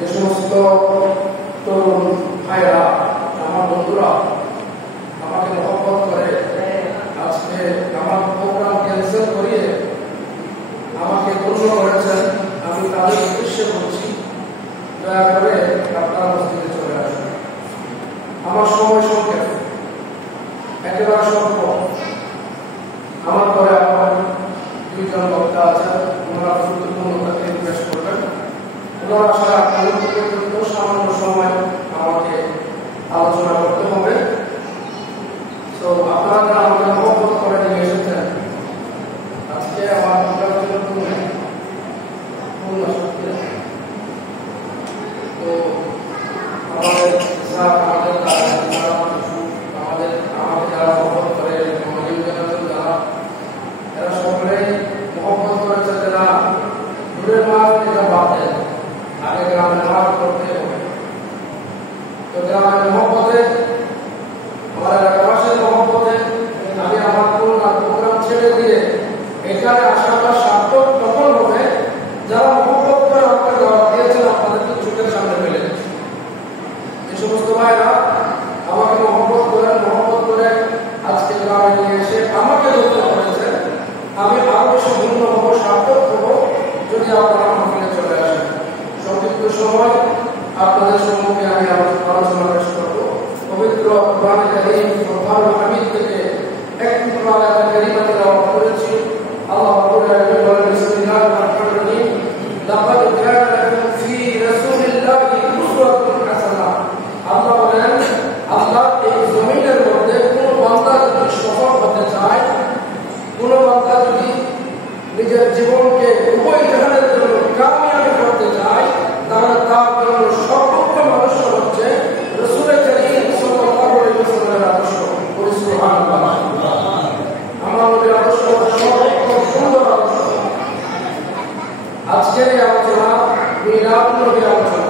যে সমস্ত তরুণ ভাইরা, আমার বন্ধুরা আমাকে মহব্বত করে আজকে আমার প্রোগ্রাম ক্যান্সেল করিয়ে আমাকে ধন্য করেছেন, আমি তাদের উদ্দেশ্যে বলছি, দয়া করে আপনারা মসজিদে চলে আসুন। আমার সময় সংক্ষেপ, একেবারে স্বল্প। আমার পরে আমার দুইজন বক্তা আছেন, ওনারা গুরুত্বপূর্ণ তাকে পেশ করবেন। ওনারা আসলে আপনাদের পর্যন্ত সামান্য সময় আমাকে আলোচনা করতে হবে। তো আপনারা যারা আমাকে মহব্বত করে নিয়ে এসেছেন, আজকে আমার তো আমাদের আমাকে যারা মহব্বত করে, যারা এরা সকলেই মহব্বত করেছে, যারা দূরের মাছ এটা বাদ দেন, আগে গ্রামের মাছ করতে হবে। তো গ্রামের মহব্বতে, আমার এলাকাবাসীর মহব্বতে আমি আমার প্রোগ্রাম ছেড়ে দিয়ে এখানে আসাটা সার্থক তখন হবে যারা মহব্বত করে আমাকে দাওয়াত দিয়েছেন, আপনাদেরকে চোখের সামনে ফেলে। যে সমস্ত ভাইরা আমাকে মহব্বত করে আজকে গ্রামে নিয়ে এসে আমাকে ধরতে করেছে, আমি আরো বেশি ধন্য হব, সার্থক হব যদি আপনারা মাহফিলে চলে আসেন। সংক্ষিপ্ত সময় আপনাদের সম্মুখে আমি আলোচনা পেশ করব। পবিত্র কোরআন কারীম সুবহানাল হামিদ থেকে একটি আয়াত কারীমা তেলাওয়াত করেছি। আল্লাহ রাব্বুল আলামিন বলেন, বিসমিল্লাহির রহমানির রহিম, লাকাদ কানা লাকুম ফি রাসূলিল্লাহি উসওয়াতুন হাসানাহ। আল্লাহ বলেন, আল্লাহ এই জমিনের মধ্যে কোনো বান্দা যদি সফল হতে চায়, কোনো বান্দা যদি নিজের জীবনকে উভয় জাহানের জন্য কামিয়াবি করতে চায়, তাহলে তার জন্য সর্বোত্তম আদর্শ হচ্ছে রাসূল কারীম সাল্লাল্লাহু আলাইহি ওয়াসাল্লামের আদর্শ। সুবহানাল্লাহ। আমার নবীর আদর্শ সর্বোত্তম সুন্দর আদর্শ। আজকের এই আলোচনা মিলাদুন নবীর আলোচনা।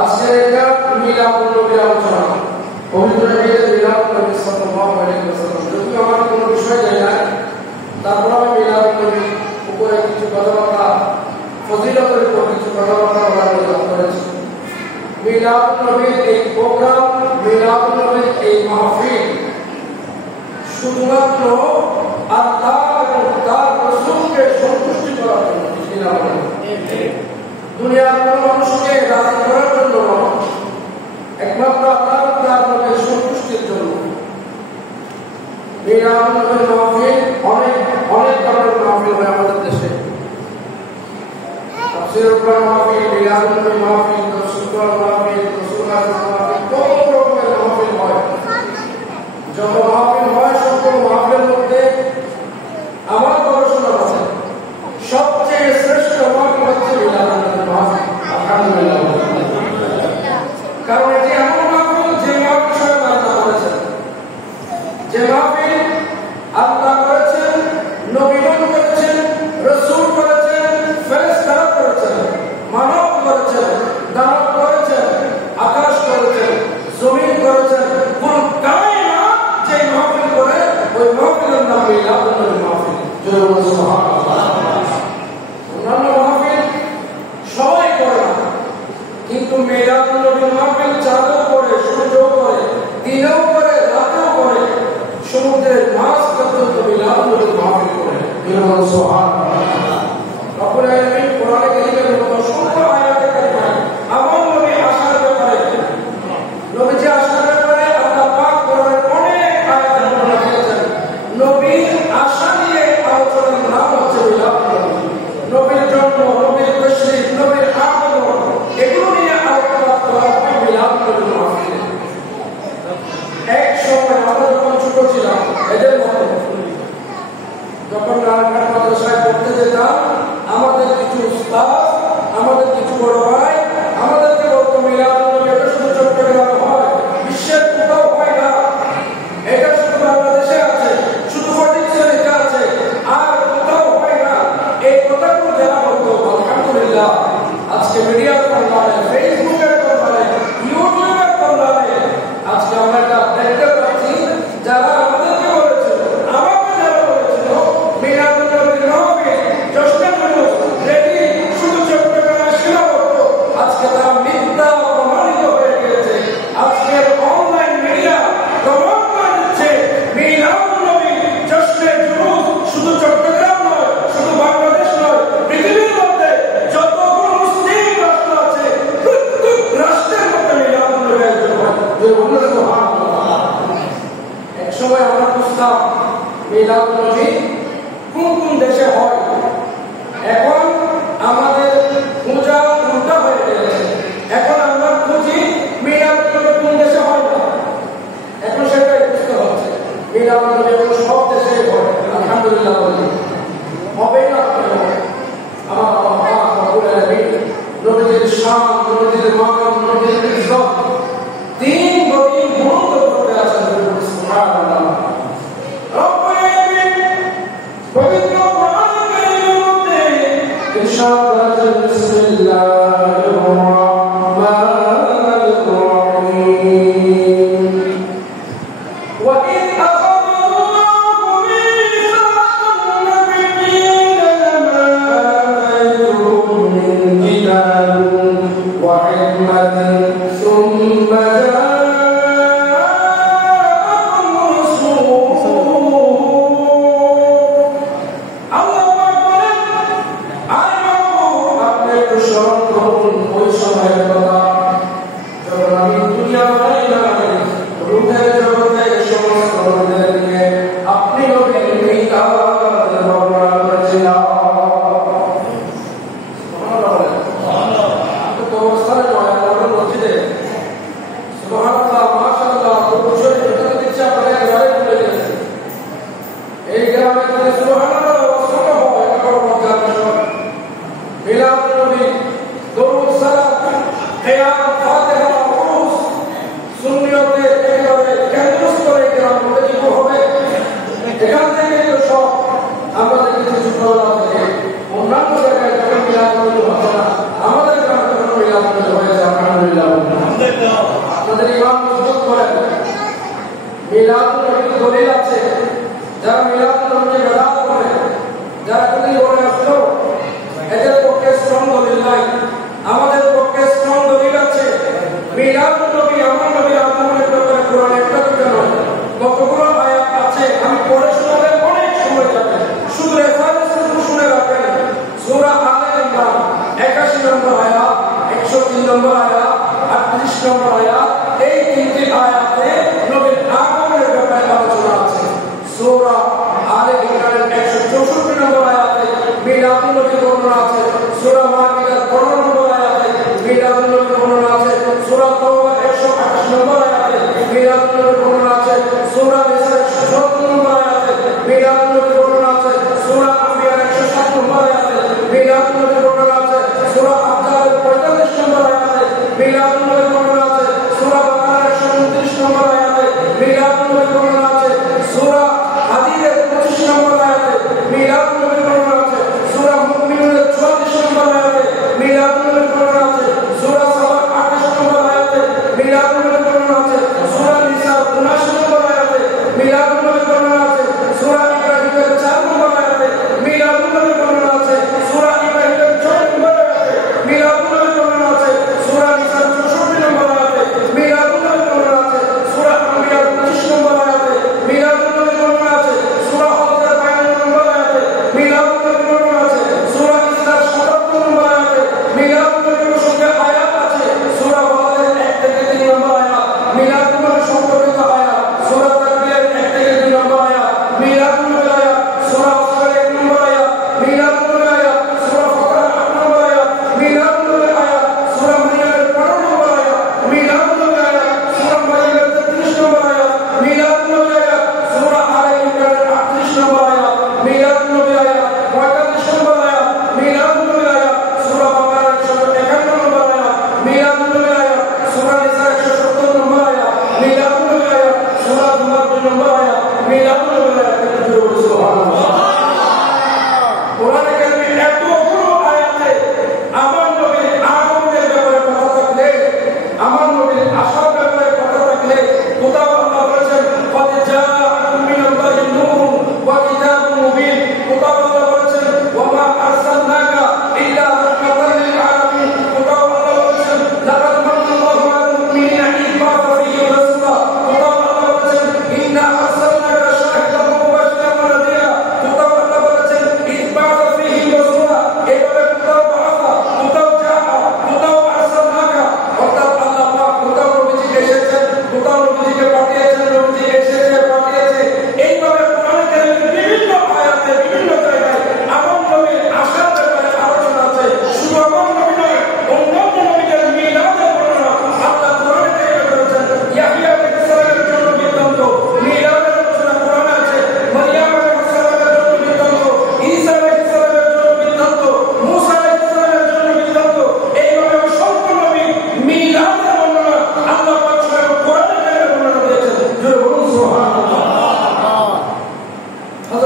আজকের এটা মিলাদুন নবীর আলোচনা। পবিত্র মিলাদুন নবী সাল্লাল্লাহু আলাইহি ওয়াসাল্লাম। যদিও আমার কোনো বিষয় নেই না, তারপর আমি মিলাদুন নবীর উপরে কিছু কথাবার্তা, ফজিলতের উপর কিছু কথাবার্তা বলার করেছি। মিলাদুন নবীর এই প্রোগ্রাম, মিলাদুন নবীর এই মাহফিল শুধুমাত্র আল্লাহ এবং তার রাসূলকে সন্তুষ্টি করার জন্য, দুনিয়ার কোন মানুষকে রাজি করার জন্য নয়, একমাত্র আল্লাহ এবং তার নবীর সন্তুষ্টির জন্য। মিলাদুন নবীর মাহফিল অনেক ধরনের মাহফিল হয় আমাদের দেশে। তাফসীরুল কোরআন মাহফিল, মিলাদুন নবী মাহফিল, তাফসীরুল কোরআন মাহফিল, রাসূলুল্লাহ মাহফিল, কত রকমের মাহফিল হয়। যত মাহফিল হয়, সকল মাহফিলের মধ্যে আমার গবেষণা আছে, সবচেয়ে শ্রেষ্ঠ মাহফিল হচ্ছে মিলাদুন নবী মাহফিল। আলহামদুলিল্লাহ। কারণ এটি এমন মাহফিল যে মাহফিল স্বয়ং আল্লাহ করেছেন, যে মাহফিল আল্লাহ করেছেন, নবীগণ করেছেন, রাসূল করেছেন, ফেরেশতারা করেছেন, মানব করেছেন, দানব করেছেন, আকাশ করেছেন, জমিন করেছেন। কোন কায়নাত যে মাহফিল করে, ওই মাহফিলের নাম মিলাদুন নবী মাহফিল। জোরে বলুন সুবহানাল্লাহ। অন্যান্য মাহফিল সবাই করে না, কিন্তু মিলাদুন নবী মাহফিল চাঁদও করে, সূর্যও করে, দিনেও করে, রাতেও করে, সমুদ্রের মাছ পর্যন্ত মিলাদুন নবী মাহফিল করে। জোরে বলুন সুবহানাল্লাহ। রব্বুল আলামিন কোরআনে কারীমের মধ্যে অসংখ্য আয়াতে কারিমা আমার নবী আসার ব্যাপারে, নবীজি আসার ব্যাপারে আল্লাহ পাক কোরআনে অনেক আয়াত বর্ণনা করেছেন। নবীর আশা নিয়ে আলোচনা মিলাদ নবী কোন কোন দেশে হয়। এখন আমাদের পূজা উল্টা হয়ে গেছে। এখন আমরা খুঁজি মিলাদ নবী কোন দেশে হয় না, এখন সেটাই বুঝতে হচ্ছে। মিলাদ নবী এখন সব দেশে হয়, আলহামদুলিল্লাহ বলি হবেই না। আমার নবীর শান, নবীর মান, নবীর ইজ্জত দিন নবী গুরুত্ব করতে আছেন। সুবহানাল্লাহ। পবিত্র কোরআনের মধ্যে ইরশাদ করেছেন বিসমিল্লাহির রাহমানির রহিম। ওয়া ইয আখাযাল্লাহু মিসাকান নাবিয়্যিনা লামা আতাইতুকুম মিন কিতাবিন ওয়া হিকমাতিন সুম্মা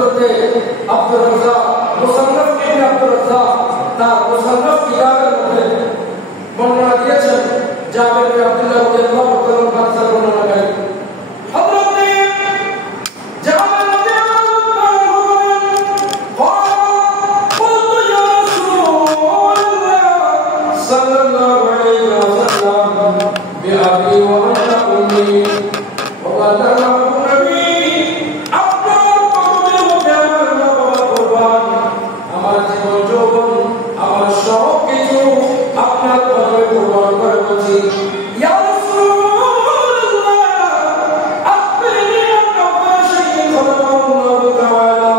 হযরতে আব্দুর রাজ্জাক মুসান্নাফ ইবনে আব্দুর রাজ্জাক তার মুসান্নাফ কিতাবের মধ্যে বর্ণনা দিয়েছেন জাবের বিন আব্দুল্লাহ রাদিয়াল্লাহু তাআলা কাছে বর্ণনা করেন হযরতে জাবের بأبي وأنت أمي وقال النبي أفضل قوم المكان والقربان أما জীবন আমার সব কিছু আপনার পথে কুরবান করে বলছি ইয়া রাসূলুল্লাহ আখবিরনি আন আওয়াল শাইইন খালাকাহু আল্লাহু তাআলা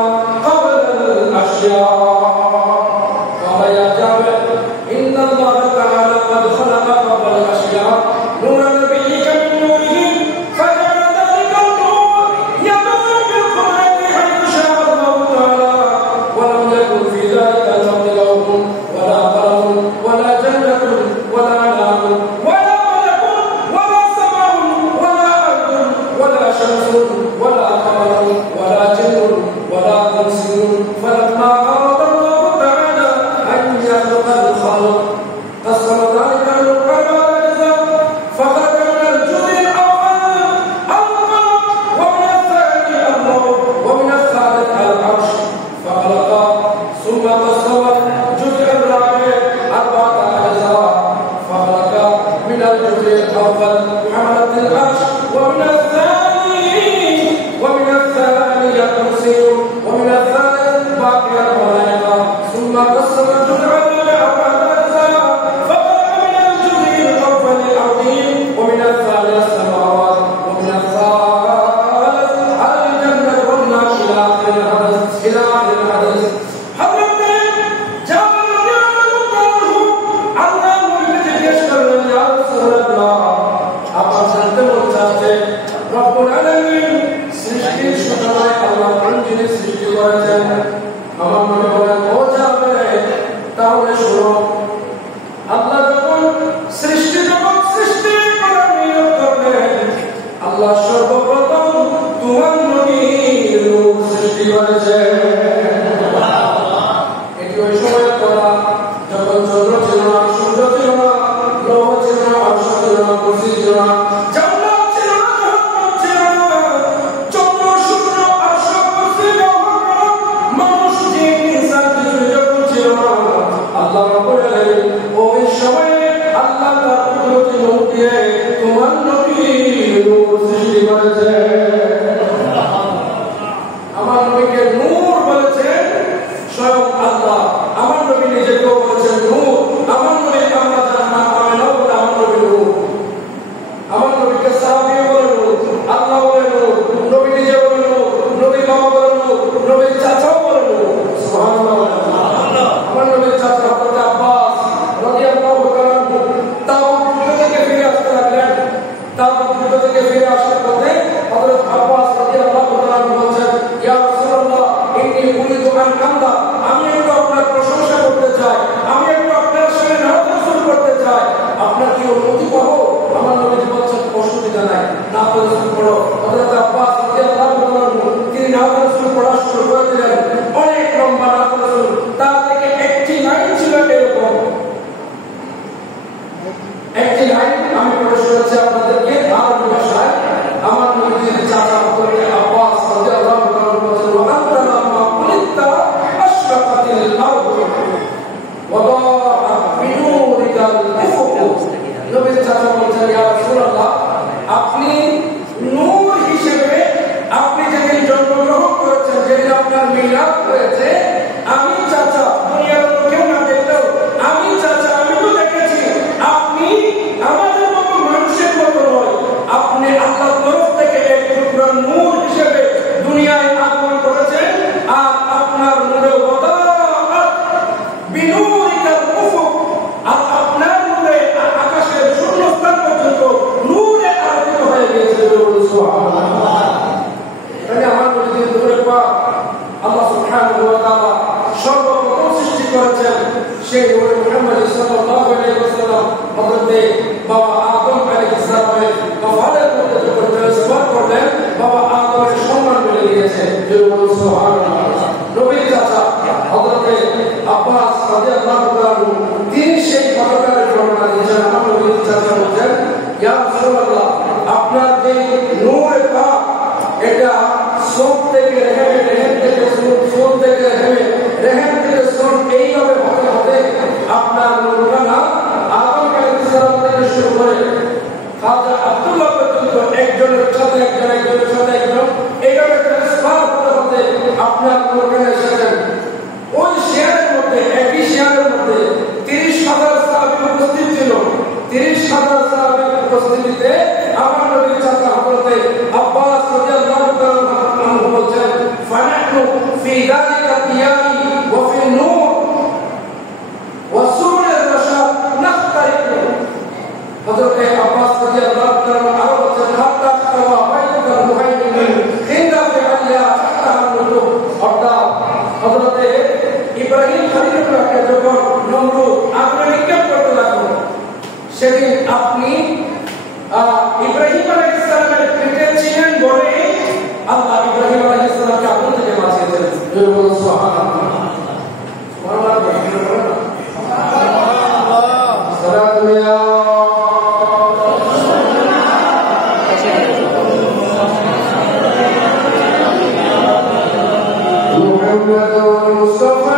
ক্বাবলা আল-আশয়া قال يا جابر إن الله تعالى قد خلق قبل الأشياء نور نبيك من نوره فجعل ذلك النور يمر بالقدرة حيث شاء الله تعالى ولم يكن في ذلك الوقت لوم ولا قلم ولا جنة ولا نار ولا ملك ولا سماء ولا أرض ولا شمس ولا قمر ولا جن ولا إنس فلما أراد الله تعالى أن يخلق الخلق قسم ذلك القلب على أجزاء فخلق من الجزء الأول القلب ومن الثاني الروح ومن الثالث العرش فخلق ثم قسم الجزء الرابع أربعة أجزاء فخلق من الجزء الأول حملة العرش ومن الثاني الكرسي ومن الثالث باقي الملائكة ثم قسم الجزء الرابع أربعة أجزاء فخلق من الجزء الأول العظيم ومن الثالث السماوات ومن الثالث الجنة والنار إلى آخر الحدث حضرت جابر رضي الله عنه আল্লাহ নবীকে জিজ্ঞেস করলেন ইয়া রাসূলুল্লাহ আপনি জানতে চাচ্ছেন রব্বুল আলামিন সৃষ্টির সূচনায় আল্লাহ কোন জিনিস সৃষ্টি করেছেন আমার মনে বলেন ও জাবের তাহলে শুনো আল্লাহ যখন সৃষ্টি করার নিয়ত করলেন আল্লাহ সর্বপ্রথম তোমার নবীর নূর সৃষ্টি করেছেন এটি ওই সময়ের কথা যখন চন্দ্র ছিল না সূর্য ছিল না গ্রহ ছিল না আকাশ ছিল না কুরসি ছিল না জান্নাত ছিল না জাহান্নাম ছিল না চন্দ্র সূর্য আকাশ কুরসি মানুষ জিন ইনসান কিছু যখন ছিল না আল্লাহ রাব্বুল আলামিন ওই সময়ে আল্লাহ তার কুদরতি নূর দিয়ে তোমার নবীর নূর সৃষ্টি করেছেন আমার নবীকে নূর বলেছেন স্বয়ং আল্লাহ আমার নবী নিজেকেও বলেছেন নূর আমার নবী আমরা জান্নাত পাবে না বলে আমার নবী নূর আমার নবীকে সাহাবী বলে নূর আল্লাহ বলে নূর নবী নিজে বলে নূর নবী বাবা বলে নূর নবীর চাচাও বলে নূর সুবহানাল্লাহ আমার নবীর চাচা হযরত আব্বাস রাদিয়াল্লাহু তাআলা তাওবা থেকে ফিরে আসতে লাগলেন তাওবা থেকে ফিরে আসার পথে হযরত আব্বাস রাদিয়াল্লাহু তাআলা বলেন ইয়া রাসূলুল্লাহ ইন্নী উরিদু আন আমদা আমি একটু আপনার প্রশংসা করতে চাই আমি একটু আপনার সামনে নাত রাসূল করতে চাই আপনার কি অনুমতি পাবো আমার নবী বলেন অসুবিধা নাই নাত রাসূল পড়ো হযরত আব্বাস রাদিয়াল্লাহু তাআলা তিনি নাত রাসূল পড়া শুরু করে দিলেন অনেক লম্বা নাত রাসূল তা থেকে একটি লাইন ছিল এরকম একটি লাইন আমি পড়ে শোনাচ্ছি আপনাদেরকে আরবি ভাষায় আমার নবীর চাচা হযরত আব্বাস রাদিয়াল্লাহু তাআলা বলেন ওয়া আনতা লাম্মা কুলিতা আশরাকাতিল আরদু ওয়া দাআ বিনুরিকাল উফুক নবীর চাচা বলেন ইয়া রাসূলুল্লাহ আপনি নূর হিসেবে আপনি যেদিন জন্মগ্রহণ করেছেন যেদিন আপনার মিলাদ হয়েছে আমি চাচা দুনিয়ার কেউ না দেখলেও আমি চাচা আমি তো দেখেছি আপনি আমাদের মতো মানুষের মতো নয় আপনি আল্লাহর তরফ থেকে এক টুকরা নূর হিসেবে দুনিয়ায় আগমন করেছেন আর আপনার নূরে ওয়াদাআত বিনুরিকাল উফুক আর আপনার নূরে আকাশের শূন্যস্থান পর্যন্ত নূরে আলোকিত হয়ে গিয়েছে সুবহানাল্লাহ তাই আমার নবী নূরে পাক আল্লাহ সুবহানাহু ওয়া তাআলা সর্বপ্রথম সৃষ্টি করেছেন সেই নূরে মুহাম্মদ সাল্লাল্লাহু আলাইহি ওয়াসাল্লাম হযরত বাবা আদম আলাইহিস সালামের কফালের মধ্যে যখন ট্রান্সফার করলেন বাবা আদমের সম্মান করে দিয়েছে। সুবহানাল্লাহ। নবীর চাচা হযরতে আব্বাস রাদিয়াল্লাহু তাআলা তিনি সেই ঘটনার বর্ণনা দিয়েছেন। আমার নবীর চাচা বলেন, ইয়া রাসূলুল্লাহ, আপনার যে নূরে পাক এটা সোম থেকে রেহেম, রেহেম থেকে সোম, সোম থেকে রেহেম, রেহেম থেকে সোম, এইভাবে হতে হতে আপনার নূরটা না আদম আলাইহিস সালাম থেকে শুরু করে খাজা আব্দুল্লাহ পর্যন্ত একজনের সাথে একজন, একজনের সাথে একজন, এইভাবে ট্রান্সফার হতে হতে আপনার নূরটা এসেছেন। ওই শেয়ারের মধ্যে, একই শেয়ারের মধ্যে 30,000 সাহাবী উপস্থিত ছিল। 30,000 সাহাবীর উপস্থিতিতে আমার নবীর চাচা হযরতে আব্বাস রাদিয়াল্লাহু তাআলা আনহু বলেন, ফানাহনু ফি যালিকা দিয়ানি ওয়া ফি নূর ওয়া সুরুর রাশাদ নাখতারিকু। হযরতে আব্বাস রাদিয়াল্লাহু তাআলা আরো বলেন, হাত্তা তাওয়া বাইতুল মুহাইমিন ইনদা ফি আলিয়া তাহান্নু। অর্থাৎ হযরতে ইব্রাহিম খলিলুল্লাহকে যখন নমরুদ আগুনে নিক্ষেপ করতে লাগলো, সেদিন আপনি ইব্রাহিম আলাইহিস সালামের পেটে ছিলেন বলে আল্লাহ ইব্রাহিম আলাইহিস সালামকে আগুন থেকে বাঁচিয়েছেন। সুবহানাল্লাহ। সুবহানাল্লাহ। সালাতু ইয়া মুহাম্মাদুর মুস্তাফা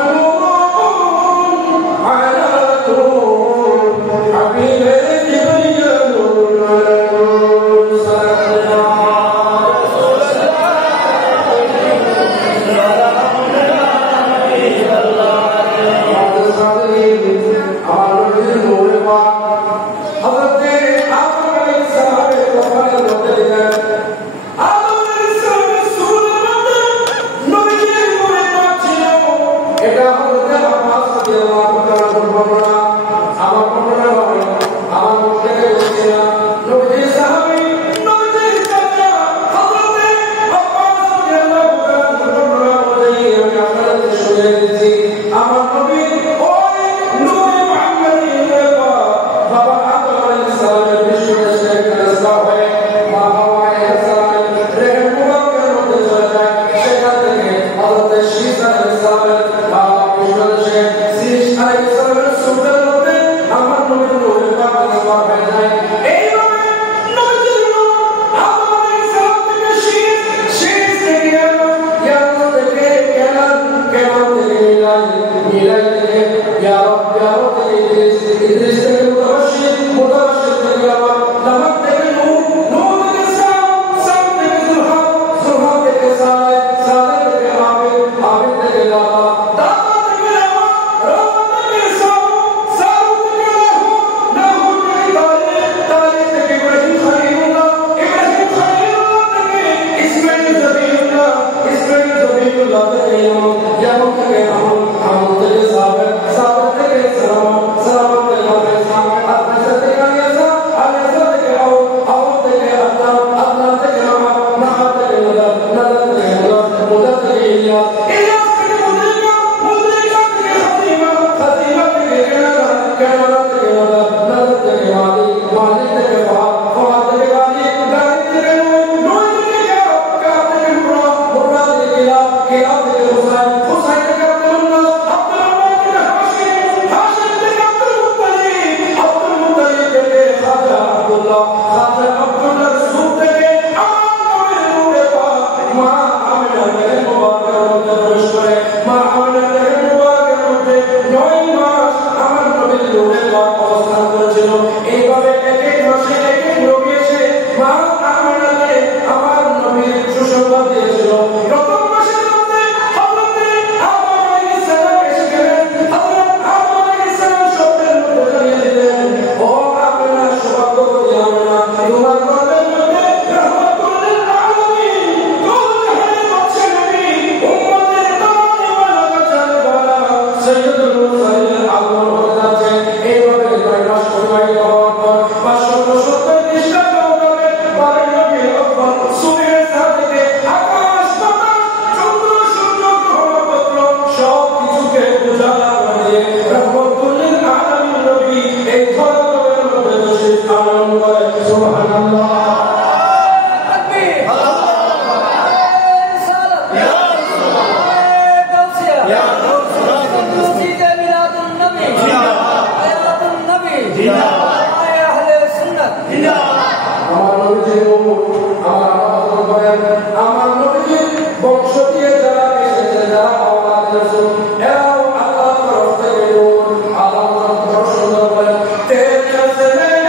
জিন্দাবাদ আহলে সুন্নাত জিন্দাবাদ আমার নবীজি আমার আল্লাহ বলেন আমার নবীজি বংশ দিয়ে যারা এসেছে যারা আওলাদ রাসূল এরাও আল্লাহর তরফ থেকে নূর আল্লাহ তরফ সুন্দর বলেন তেরে চলে আল্লাহ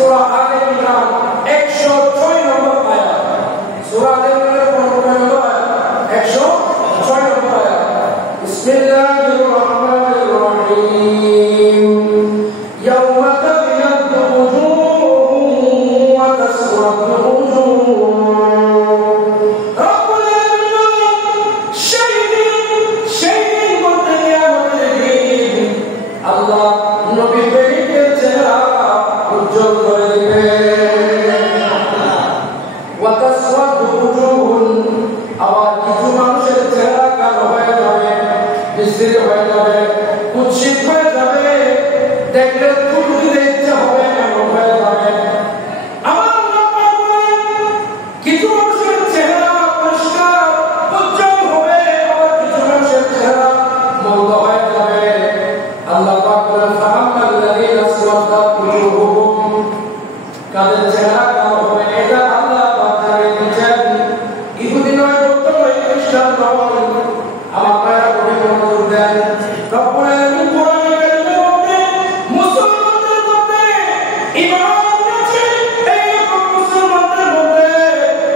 সূরা আলে ইমরান 106 নম্বর আয়াত। সূরা আলে ইমরানের 15 নম্বর আয়াত, 106 নম্বর আয়াত। বিসমিল্লাহির রহমানির রহিম। ইয়াওমা তাবিয়াদ্দু ওয়ুজুহুম ওয়া তাসওয়াদ্দু ওয়ুজুহ। রব্বুল আলামিন সেই দিন বলতে কিয়ামতের দিন আল্লাহ নবী প্রেমিকদের চেহারা উজ্জ্বল করে দিবে। ওয়া তাসওয়াদ্দু ওয়ুজুহুন, আবার কিছু মানুষের চেহারা কালো হয়ে যাবে, বিশ্রী হয়ে যাবে, কুৎসিত হয়ে যাবে, দেখলে চুল দিতে ইচ্ছা হবে, এমন হয়ে যাবে। আমার আল্লাহ পাক বলেন, কিছু মানুষের চেহারা পরিষ্কার উজ্জ্বল হবে, আবার কিছু মানুষের চেহারা মন্দ হয়ে যাবে। আল্লাহ পাক বলেন, ফাআম্মাল্লাযীনা আসওয়াদাত ওয়ুজুহুম, কাদের চেহারা কালো হবে এটা আল্লাহ পাক জানিয়ে দিয়েছেন। ইহুদি নয়, বৌদ্ধ নয়, খ্রিস্টান নয়। আমার ভাইরা গভীর মনোযোগ দেন। রব্বুল আলামিন কোরআনে কারিমের মধ্যে মুসলমানদের মধ্যে ঈমান আছে, এইরকম মুসলমানদের মধ্যে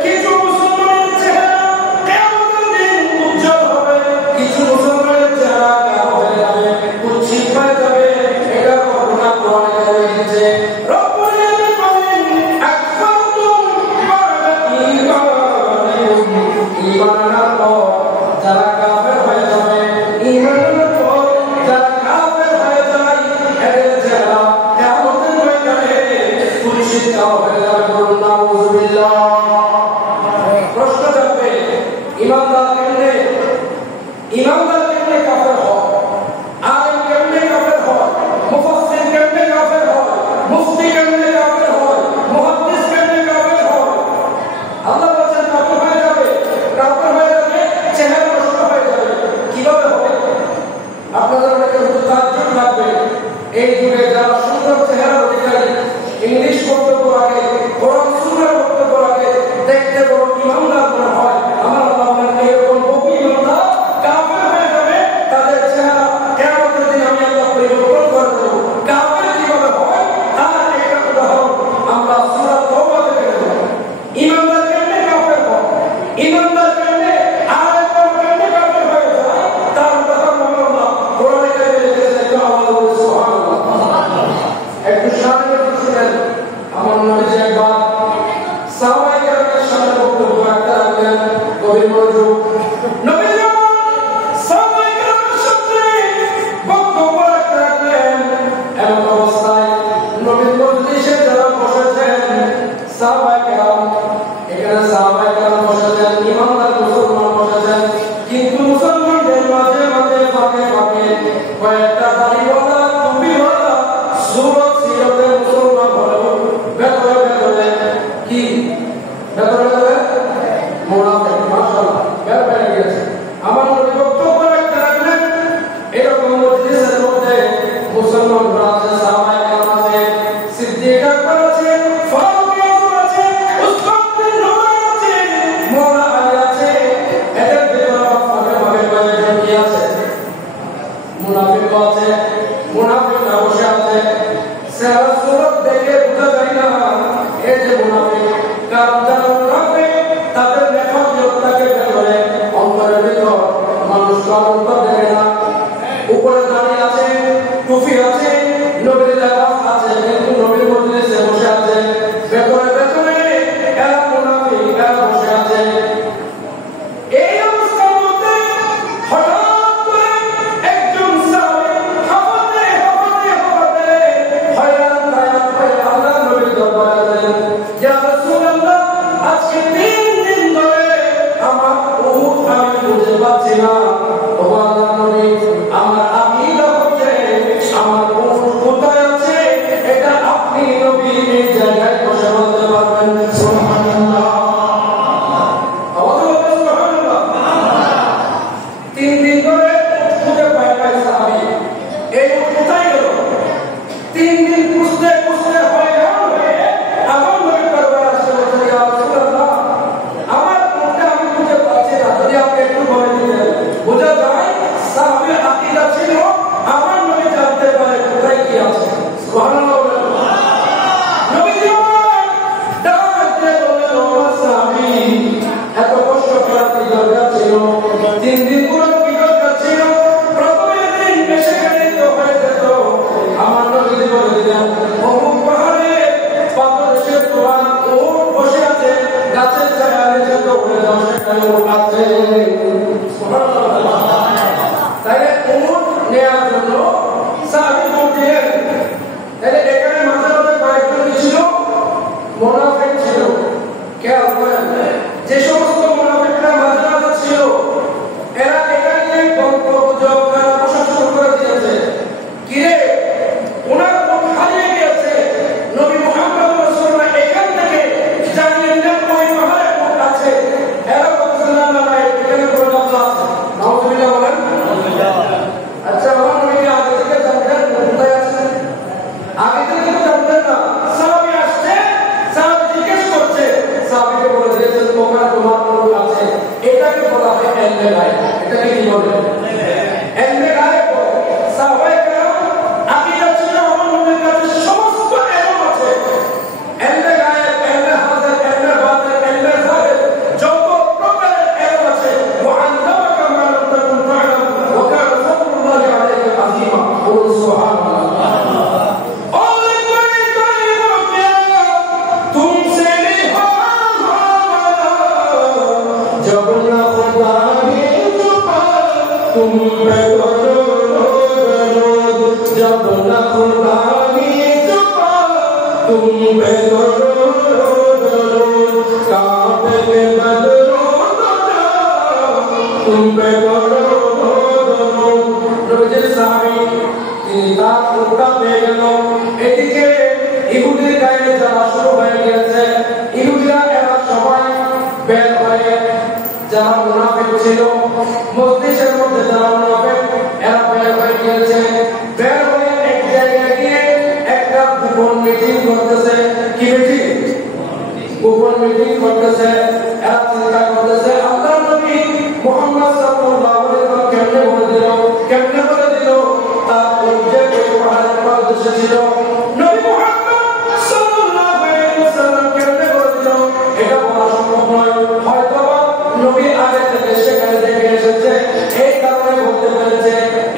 কিছু মুসলমানের চেহারা কিয়ামতের দিন উজ্জ্বল হবে, কিছু মুসলমানের চেহারা কালো হয়ে যাবে, কুৎসিত হয়ে যাবে। এটা ঘটনা কোরআনে কারিমে দিয়েছে। রব্বুল আলামিন বলেন, আকফারতুম বা'দা ঈমানিকুম, ঈমান আনার পর যারা কাফের হয়ে যাবে, ঈমান আনার পর যারা কাফের হয়ে যায়, এদের চেহারা কিয়ামতের ময়দানে কুৎসিত হয়ে যাবে। বলুন নাউযুবিল্লাহ। প্রশ্ন জাগবে, ঈমানদার কেমনে কাফের হয়? আলেম কেমনে কাফের হয়? মুফাসসির কেমনে কাফের হয়? মুফতি কেমনে কাফের হয়? মুহাদ্দিস কেমনে কাফের হয়? আল্লাহ বলেন কাফের হয়ে যাবে, চেহারা নষ্ট হয়ে যাবে। কিভাবে হবে? আপনাদের অনেকে তাজ্জুব লাগবে, এই যুগে যারা সুন্দর চেহারার অধিকারী, ইংলিশ বক্তব্য রাখে, কোরআন সুন্নাহর বক্তব্য রাখে, দেখতে বড় ইমানদার মনে হয়। আমার আল্লাহ বলেন, এরকম বহু ইমানদার কাফের হয়ে যাবে, তাদের চেহারা কিয়ামতের দিন আমি আল্লাহ পরিবর্তন করে দেব। কাফের কিভাবে হয় তার একটা উদাহরণ আমরা সূরা তাওবা থেকে দেব। ইমানদার কেমনে কাফের হয়, ইমানদার কেমনে আলেম কেমনে কাফের হয়ে যায়, তার উদাহরণ আমরা কোরআনে কারিমে দেখেছি। আল্লাহু সুবহানাল্লাহ। একটু সামনে শুনেন। আমার নবীজি একবার সাহাবায়ে কেরামের সামনে বক্তব্য রাখলেন, গভীর মনোযোগ। নবীজি সাহাবায়ে কেরামের সামনে বক্তব্য রাখলেন, এমন অবস্থায় নবীর মজলিসে যারা বসেছেন সাহাবায়ে কেরাম, এখানে সাহাবায়ে কেরাম বসেছেন, ইমানদার মুসলমান বসেছেন, কিন্তু মুসলমানদের মাঝে মাঝে ফাঁকে ফাঁকে কয়েকটা দাড়িওয়ালা টুপিওয়ালা সুরত সিরতের মুসলমান হলেও ভেতরে ভেতরে কি ভেতরে মুনাফিক। মাশাআল্লাহ, বের হয়ে গেছে। আমার নবী বক্তব্য রাখতে লাগলেন, এরকম মজলিসের মধ্যে মুসলমানরা আছে, সাহাবায়ে কেরাম আছে, সিদ্দিক আকবর আছে, ফারুক আযম আছে, উসমান বিন নুমাইর আছে, মাওলানা আলী আছে। এদের ভিতরে ফাঁকে ফাঁকে কয়েকজন কি আছে? মুনাফিক আছে। মুনাফিকরা বসে আছে। চেহারা সুরত দেখে বোঝা যায় না এই যে মুনাফিক। কারণ যারা মুনাফিক তাদের নেফাকিয়তটাকে ভেতরে অন্তরের ভিতর মানুষ অন্তর দেখে না। উপরে দাঁড়িয়ে আছে, টুপি আছে, নবীর লেবাস আছে, কিন্তু নবীর মজলিসে বসে আছে। ভেতরে ভেতরে এরা মুনাফিক, এরা বসে আছে। এই অবস্থার মধ্যে হঠাৎ করে একজন সাহাবী হাফাতে হয়রান হয়ে আল্লাহর নবীর দরবারে গেলেন, ইয়া রাসূলুল্লাহ, আজকে 3 দিন ধরে আমার উহুদ আমি খুঁজে পাচ্ছি না। ও আল্লাহর নবী, আমার আকীদা হচ্ছে আমার উহুদ কোথায় আছে এটা আপনি নবী এই জায়গায় বসে বলতে পারবেন। সুবহানাল্লাহ। উট আছে। তাহলে উট নেওয়ার জন্য সাহাবী উট দিলেন। তাহলে এখানে মাঝে মাঝে কয়েকজন ছিল মুনাফিক ছিল। খেয়াল করেন, যে সমস্ত মুনাফিকরা মাঝে মাঝে ছিল এরা এখানে গল্প গুজব বসা শুরু করে দিয়েছে। কিরে ওনার উট হারিয়ে গিয়েছে, নবী মুহাম্মদ রাসূলুল্লাহ এখান থেকে জানিয়ে দিলেন ওই পাহাড়ে উট আছে। এরা বলছে না না না, এখানে কোনো কথা আছে। নাউযুবিল্লাহ বলেন। আচ্ছা, আমার নবীকে আগে থেকে জানতেন কোথায় আছে? আগে থেকে তো জানতেন না। সাহাবী আসছে, সাহাবী জিজ্ঞেস করছে, সাহাবীকে বলে দিয়েছেন ওখানে তোমার নবী আছে। এটাকে বলা হয় ইলমে গায়ব। এটাকে কি বলে? ইলমে গায়ব। সাহাবায়ে কেরাম আকীদা ছিল আমার নবীর কাছে সমস্ত ইলম আছে। ইলমে গায়ব, ইলমে হাজির, ইলমে বাতিন, ইলমে যাহির, যত প্রকারের ইলম আছে ওয়া'আল্লামাকা মা লাম তাকুন তা'লাম ওয়া কানা ফাদলুল্লাহি আলাইকা আযীমা। সুবহানাল্লাহ। এদিকে ইহুদির গায়ে যারা শুরু হয়ে গিয়েছে, ইহুদিরা এরা সবাই বের হয়ে যারা মুনাফিক ছিল মজলিসের মধ্যে যারা মুনাফিক এরা বের হয়ে গিয়েছে। বের হয়ে এক জায়গায় গিয়ে একটা গোপন মিটিং করতেছে। কি মিটিং? গোপন মিটিং করতেছে। এরা চিন্তা করতেছে আল্লাহর নবী মুহাম্মদ সাল্লাল্লাহু আলাইহি ওয়াসাল্লাম কেমনে বলে দিল তার যে পাহাড়ের পাদদেশে ছিল নবী মুহাম্মদ সাল্লাল্লাহু আলাইহি ওয়াসাল্লাম কেমনে বলে দিল এটা বলা সম্ভব নয়। হয়তো নবী আগে থেকে সেখানে দেখে এসেছে, এই কারণে বলতে পেরেছে।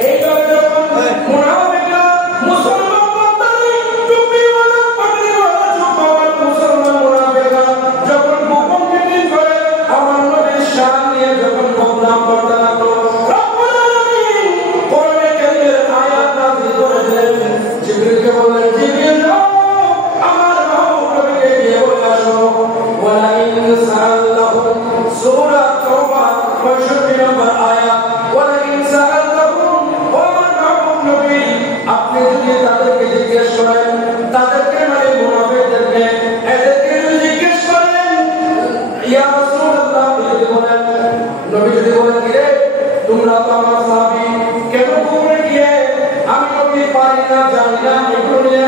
এই কারণে যখন মুনাফিকরা মুসলমান বান্দারি টুপিওয়ালা পাগড়িওয়ালা জুব্বাওয়ালা মুসলমান মুনাফিকরা যখন গোপন মিটিং করে আমার নবীর শান নিয়ে যখন বদনাম করতে লাগলো, রব্বুল আলামিন কোরআনে কারীমের আয়াত নাযিল করে দিলেন। জিবরিলকে বললেন, জিবরিল আমার মাহবুব নবীকে গিয়ে বলে আসো ওয়ালা ইন সাআলতাহুম সূরা তাওবা 65 নম্বর আয়াত, ওয়ালা ইন সাআলতাহুম ও আমার মাহবুব নবী আপনি যদি তাদেরকে জিজ্ঞেস করেন, তাদেরকে মানে মুনাফিকদেরকে এদেরকে যদি জিজ্ঞেস করেন ইয়া রাসূলুল্লাহ যদি বলেন, নবী যদি বলেন কি রে তোমরা তো আমার সাহাবী, কেন তোমরা গিয়ে আমি নবী পারি না জানি না এগুলো নিয়ে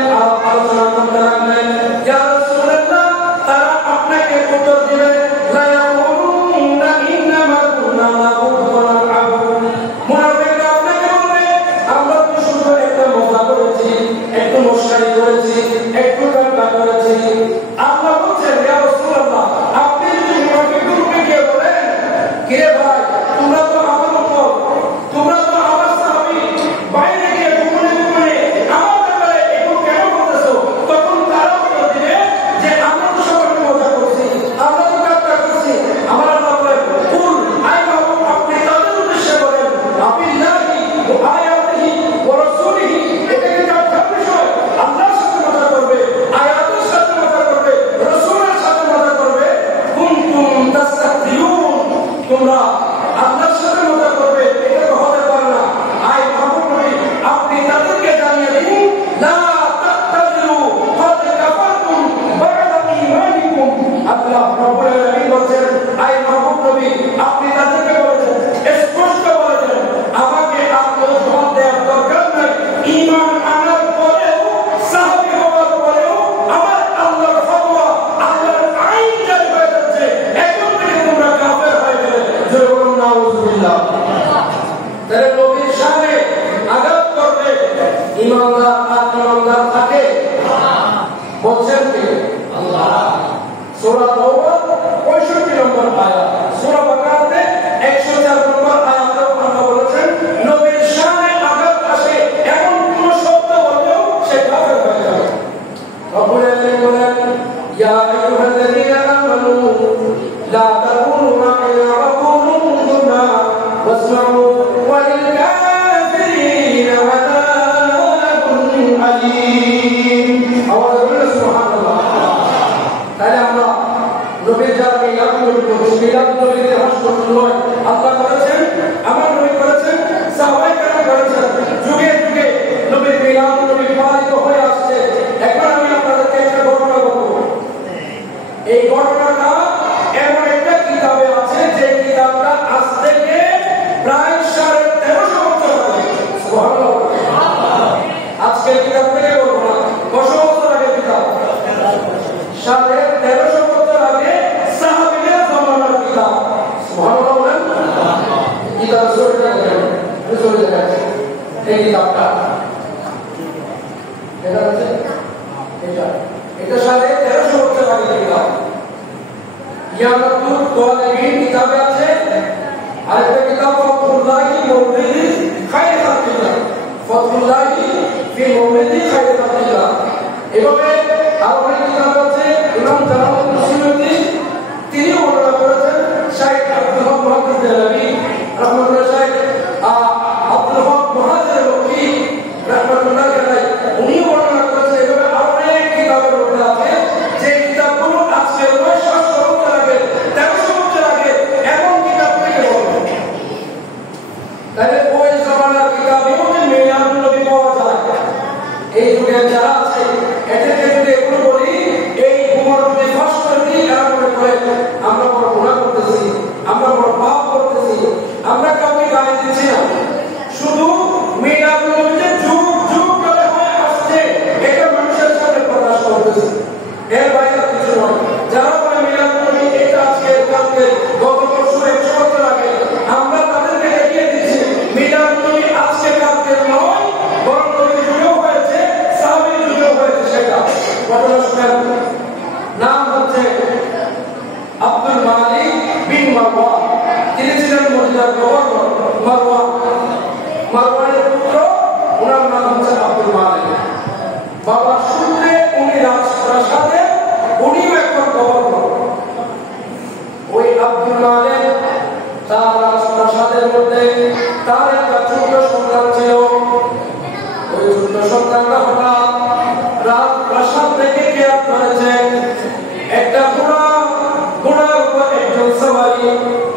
আলোচনা করতে লাগলেন? ইয়া রাসূলুল্লাহ তারা আপনাকে উত্তর দিবে লা ইয়াকুলুনা ইন্নামা কুননা নাকুযু ওয়া নালআবু। মুনাফিকরা আপনাকে বলবে আমরা তো শুধু একটা মজা করেছি, একটু মশকারি করেছি, একটু ঠাট্টা করেছি। আল্লাহ বলছেন ইয়া রাসূলুল্লাহ আপনি যদি মুনাফিকদেরকে গিয়ে বলেন কে ভাই তোমরা তো আমার উম্মত, তোমরা তো আমার সাহাবী, বাইরে গিয়ে গোপনে গোপনে আমার ব্যাপারে একটু কেন বলতেছো, তখন তারা উত্তর দিবে যে আমরা তো সবাই মজা করছি, আমরা তো ঠাট্টা করছি। আমার আল্লাহ বলেন কুল আই মাহবুব আপনি তাদের উদ্দেশ্যে বলেন আবিল্লাহি ওয়া আয়াতিহি ওয়া রাসূলিহি, এটা কি ঠাট্টার বিষয়? আল্লাহর সাথে মজা করবে, আয়াতের সাথে মজা করবে, রাসূলের সাথে মজা করবে। কুনতুম তাস্তাহজিউন তোমরা আল্লাহর সাথে মজা করবে, এটা তো হতে পারে না। আই মাহবুব নবী আপনি তাদেরকে জানিয়ে দিন লা তাতাযিরু ক্বাদ কাফারতুম বা'দা ঈমানিকুম। আল্লাহ রাব্বুল আলামিন বলেন আই মাহবুব নবী আপনি তাদেরকে বলেছেন, স্পষ্ট বলেছেন আমাকে আপনার জবাব দেওয়ার দরকার নাই। ঈমান আনার পরেও সাহাবী হওয়ার পরেও আমার আল্লাহর ফতোয়া আল্লাহর আইন জারি হয়ে যাচ্ছে, এখন থেকে তোমরা কাফের হয়ে গেলে জোরে নাউযুবিল্লাহ। তাহলে নবীর সামনে আঘাত করবে ইমানদার আর ইমানদার থাকে বলছেন কে? আল্লাহ। সূরা তাওবা 65 নম্বর আয়াত, সূরা বাকারাতে 104 নম্বর আয়াতে আল্লাহ বলেছেন নবীর সামনে আঘাত আসে এমন কোন শব্দ বললেও সে কাফের হয়ে যাবে। রব্বুল আলামিন বলেন ইয়া আইয়ুহাল্লাযীনা আমানু লা তাকুনু রা'ইয়া নবীর যারা মিলাদ নবীর হাসপাতাল নয় আল্লাহ করেছেন, আমার নবী করেছেন, সাহাবায়ে কেরাম করেছেন, যুগে যুগে নবীর মিলাদ নবী পালিত হয়ে আসছে। এখন আমি আপনাদেরকে একটা ঘটনা বলবো। এই ঘটনাটা এমন একটা কিতাবে আছে যে কিতাবটা আজ থেকে প্রায় 1350 বছর আগে, সুবহানাল্লাহ, আজকের কিতাব থেকে বলবো না, 100 বছর আগে কিতাব, 1350 বছর আগে সাহাবীদের জামানার কিতাব, সুবহানাল্লাহ বলেন। কিতাব সরে যাচ্ছে এই কিতাবটা, এটা হচ্ছে এটা 1350 বছর আগে কিতাব। ইয়ামাতুল তালিবিন কিতাবে আছে, আরেকটা কিতাব ফতহুল্লাহি মুওহিদি খায়র খাতিল্লাহ, ফতহুল্লাহি ফি মুওহিদি খায়র খাতিল্লাহ। এভাবে আরো অনেক কিতাব আছে। ইমাম জালালউদ্দিন সুয়ুতী তিনি বর্ণনা করেছেন, শাইখ আব্দুল হক মুহাদ্দিস দেহলভী রাহমাতুল্লাহ, শাইখ আব্দুল হক মুহাজির মক্কি রাহমাতুল্লাহ আলাইহি উনি বর্ণনা করেছেন। এভাবে আরো অনেক কিতাবের মধ্যে আছে যে কিতাবগুলো আজকে 900 বছর আগে, 1300 বছর আগে এমন কিতাব থেকে বলবেন। তাহলে ওই জামানার কিতাবেও যে মিলাদ নবী পাওয়া যায়, এই যুগে যারা আছে এদেরকে যদি এগুলো বলি, এই উমর যদি ফাঁস করে দিই, এরা মনে করে আমরা বড় গুনাহ করতেছি, আমরা বড় পাপ করতেছি, আমরা কাউকে গালি দিচ্ছি না, শুধু মিলাদ নবী যে যুগ যুগ ধরে হয়ে আসছে এটা মানুষের সামনে প্রকাশ করতেছি, এর বাইরে কিছু নয়। যারা বলে মিলাদ নবী এটা আজকে কালকে গত বছর 100 বছর আগে, আমরা তাদেরকে দেখিয়ে দিচ্ছি মিলাদ নবী আজকে কালকে নয়, বরং নবীর যুগেও হয়েছে, সাহাবীর যুগেও হয়েছে। সেটা ঘটনা শুনেন। নাম হচ্ছে আব্দুল মালিক বিন মারওয়ান, তিনি ছিলেন মদিনার গভর্নর। মারওয়ানের পুত্র, ওনার নাম হচ্ছে আব্দুল মালিক। বাবার সূত্রে উনি রাজপ্রাসাদে, উনিও একজন গভর্নর। ওই আব্দুল মালিক তার রাজপ্রাসাদের মধ্যে তার একটা ছোট সন্তান ছিল। ওই ছোট সন্তানটা হঠাৎ রাজপ্রাসাদ থেকে খেয়াল করেছে একটা ঘোড়ার উপর একজন সওয়ারি,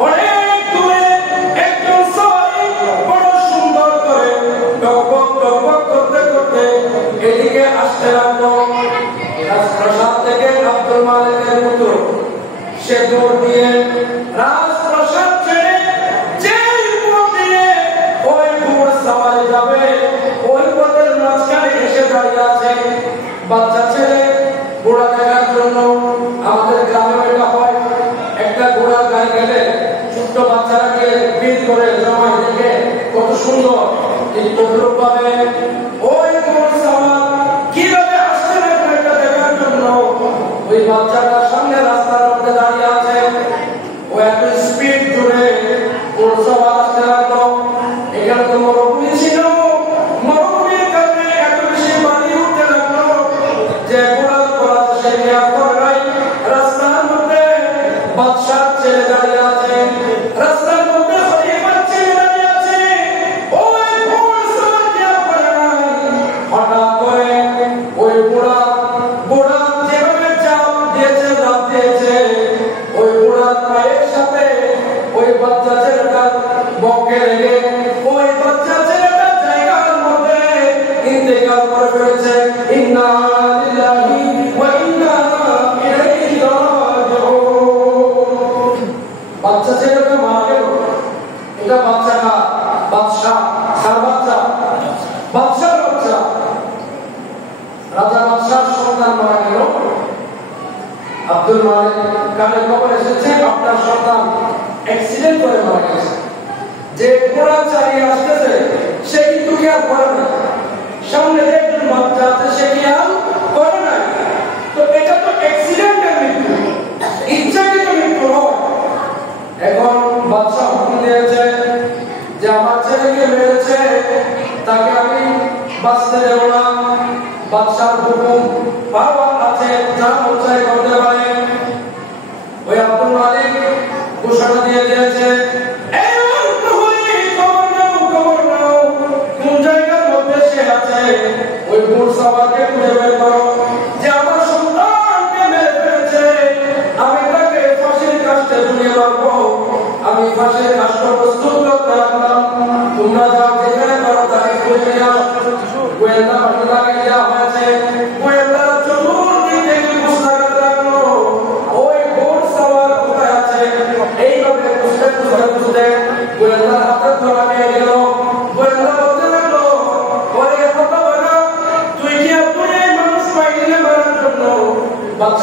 অনেক দূরে একজন সওয়ারি বড় সুন্দর করে টকবক করতে করতে এদিকে আসতে লাগলো। রাজপ্রাসাদ থেকে আব্দুল মালিকের পুত্র সে দৌড় দিয়ে রাজপ্রাসাদ ছেড়ে যেই পথ দিয়ে ওই ঘোড়া সওয়ারি যাবে, ওই পথের মাঝখানে এসে দাঁড়িয়ে আছে বাচ্চা ছেলে ঘোড়া দেখার জন্য। আমাদের গ্রামে এটা হয়, একটা ঘোড়ার গায়ে গেলে ছোট্ট বাচ্চারাকে ভিড় করে জমায় দেখে কত সুন্দর, এই তদ্রুপ ভাবে ওই ঘোড়া সওয়ার কিভাবে আসছে না এটা দেখার জন্য ওই বাচ্চাটা সামনে রাস্তার মধ্যে দাঁড়িয়ে আছে। ও এত স্পিড জুড়ে ঘোড়া সওয়ার আসতে লাগলো। এখানে তো মরুভূমি ছিল, মরুভূমির কারণে এত বেশি পানি উঠতে লাগলো যে ঘোড়া সে খেয়াল করে নাই রাস্তার মধ্যে বাদশার ছেলে দাঁড়িয়ে আছে, রাস্তার মধ্যে খলিফার ছেলে দাঁড়িয়ে আছে। ওই ঘোড়া সওয়ার খেয়াল করে নাই। হঠাৎ করে ওই ঘোড়া যেভাবে চাপ দিয়েছে, লাফ দিয়েছে, ওই ঘোড়ার পায়ের সাথে ওই বাচ্চা ছেলেটার বক্ষে লেগে ওই বাচ্চা ছেলেটার জায়গার মধ্যে ইন্তেকাল করে ফেলেছে। ইন্না লিল্লাহি ওয়া ইন্না ইলাইহি রাজিউন। বাচ্চা ছেলেটা মারা গেল। এটা বাচ্চা না, বাদশা, কার বাচ্চা? বাদশার বাচ্চা। রাজা বাদশার সন্তান মারা গেল। আব্দুল মালিক কানে খবর এসেছে আপনার সন্তান অ্যাক্সিডেন্ট করে মারা গেছে। যে ঘোড়া চালিয়ে আসতেছে সে কিন্তু খেয়াল করে না, সামনে একজন বাচ্চা আছে সে খেয়াল করে না। তো এটা তো অ্যাক্সিডেন্টের মৃত্যু, ইচ্ছাকৃত মৃত্যু হয়। এখন বাদশা হুকুম দিয়েছে যে আমার ছেলেকে মেরেছে, তাকে আমি বাঁচতে দেব না। বাদশার হুকুম পাওয়ার আছে, যা মন চাই করতে পারে। ওই আব্দুল মালিক ঘোষণা দিয়ে দিয়েছে, কোন জায়গার মধ্যে সে আছে ওই ঘোড় সওয়ারকে খুঁজে বের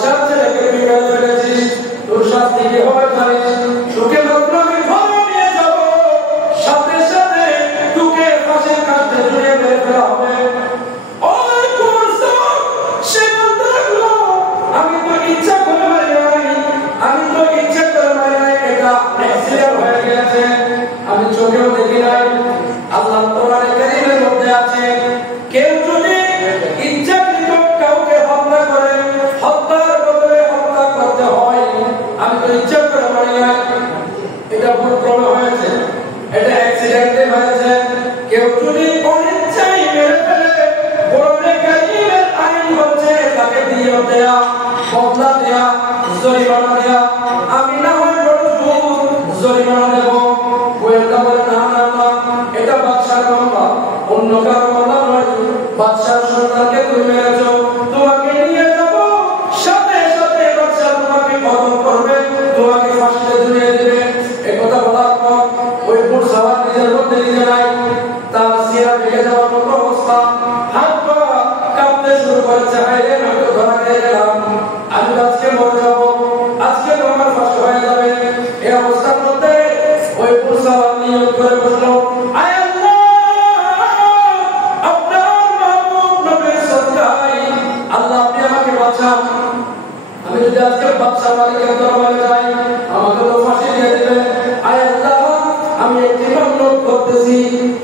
বাদশাহ ছেলেকে তুই মেরে ফেলেছিস, তোর শাস্তি কি হবে জানিস? তোকে মাত্র আমি ঘরে নিয়ে যাব, সাথে সাথে তোকে ফাঁসির কাস্টে ঝুলিয়ে মেরে ফেলা হবে। ওই কুরসুম সে বলতে লাগলো, আমি তো ইচ্ছা করে মারি নাই, আমি তো ইচ্ছা করে মারি নাই, এটা অ্যাক্সিডেন্ট হয়ে গেছে, আমি চোখেও দেখি নাই। আল্লাহ কোরআনে কারীমের মধ্যে আছে, কেউ যদি ইচ্ছাকৃত কাউকে হত্যা করে, হত্যার বদলে হত্যা করতে হয়, আমি তো ইচ্ছা করে মারি নাই, এটা ভুলক্রমে হয়েছে, এটা অ্যাক্সিডেন্টে হয়েছে। কেউ যদি অনিচ্ছায় মেরে ফেলে, কোরআনে কারীমের আইন হচ্ছে তাকে দিয়ে দেয়া, বদলা দেয়া, জরিমানা দেয়া। আমি না হয় বড় জোর জরিমানা দেব। গোয়েন্দা বলে না না না, এটা বাদশার মামলা, অন্য কারো মামলা নয়। বাদশার সন্তানকে তুমি মেরেছ, তোমাকে নিয়ে যাব, সাথে সাথে বাদশা তোমাকে কতল করবে, তোমাকে ফাঁসিতে ঝুলিয়ে দেবে। এই কথা বলার পর ওই বুড়সাওয়ার নিজের মধ্যে নিজে নাই, তার সিনা ভেঙে যাওয়ার মতো অবস্থা, হাত পা কাঁপতে শুরু করেছে। হায়রে, আমি তো ধরা খেয়ে গেলাম, আমি আজকে মরে যাবো, আজকে আমার ফাঁসি হয়ে যাবে। এই অবস্থার মধ্যে ওই বুড়সাওয়ার নিয়ত করে বসলো, আয় আল্লাহ, আপনার মাহবুব নবীর সদকায় আল্লাহ আপনি আমাকে বাঁচান। আমি যদি আজকে বাদশাহ মালিকের দরবারে যাই, আমাকে তো ফাঁসি দিয়ে দেবে। আয় আল্লাহ, আমি একটি মামলা করতেছি,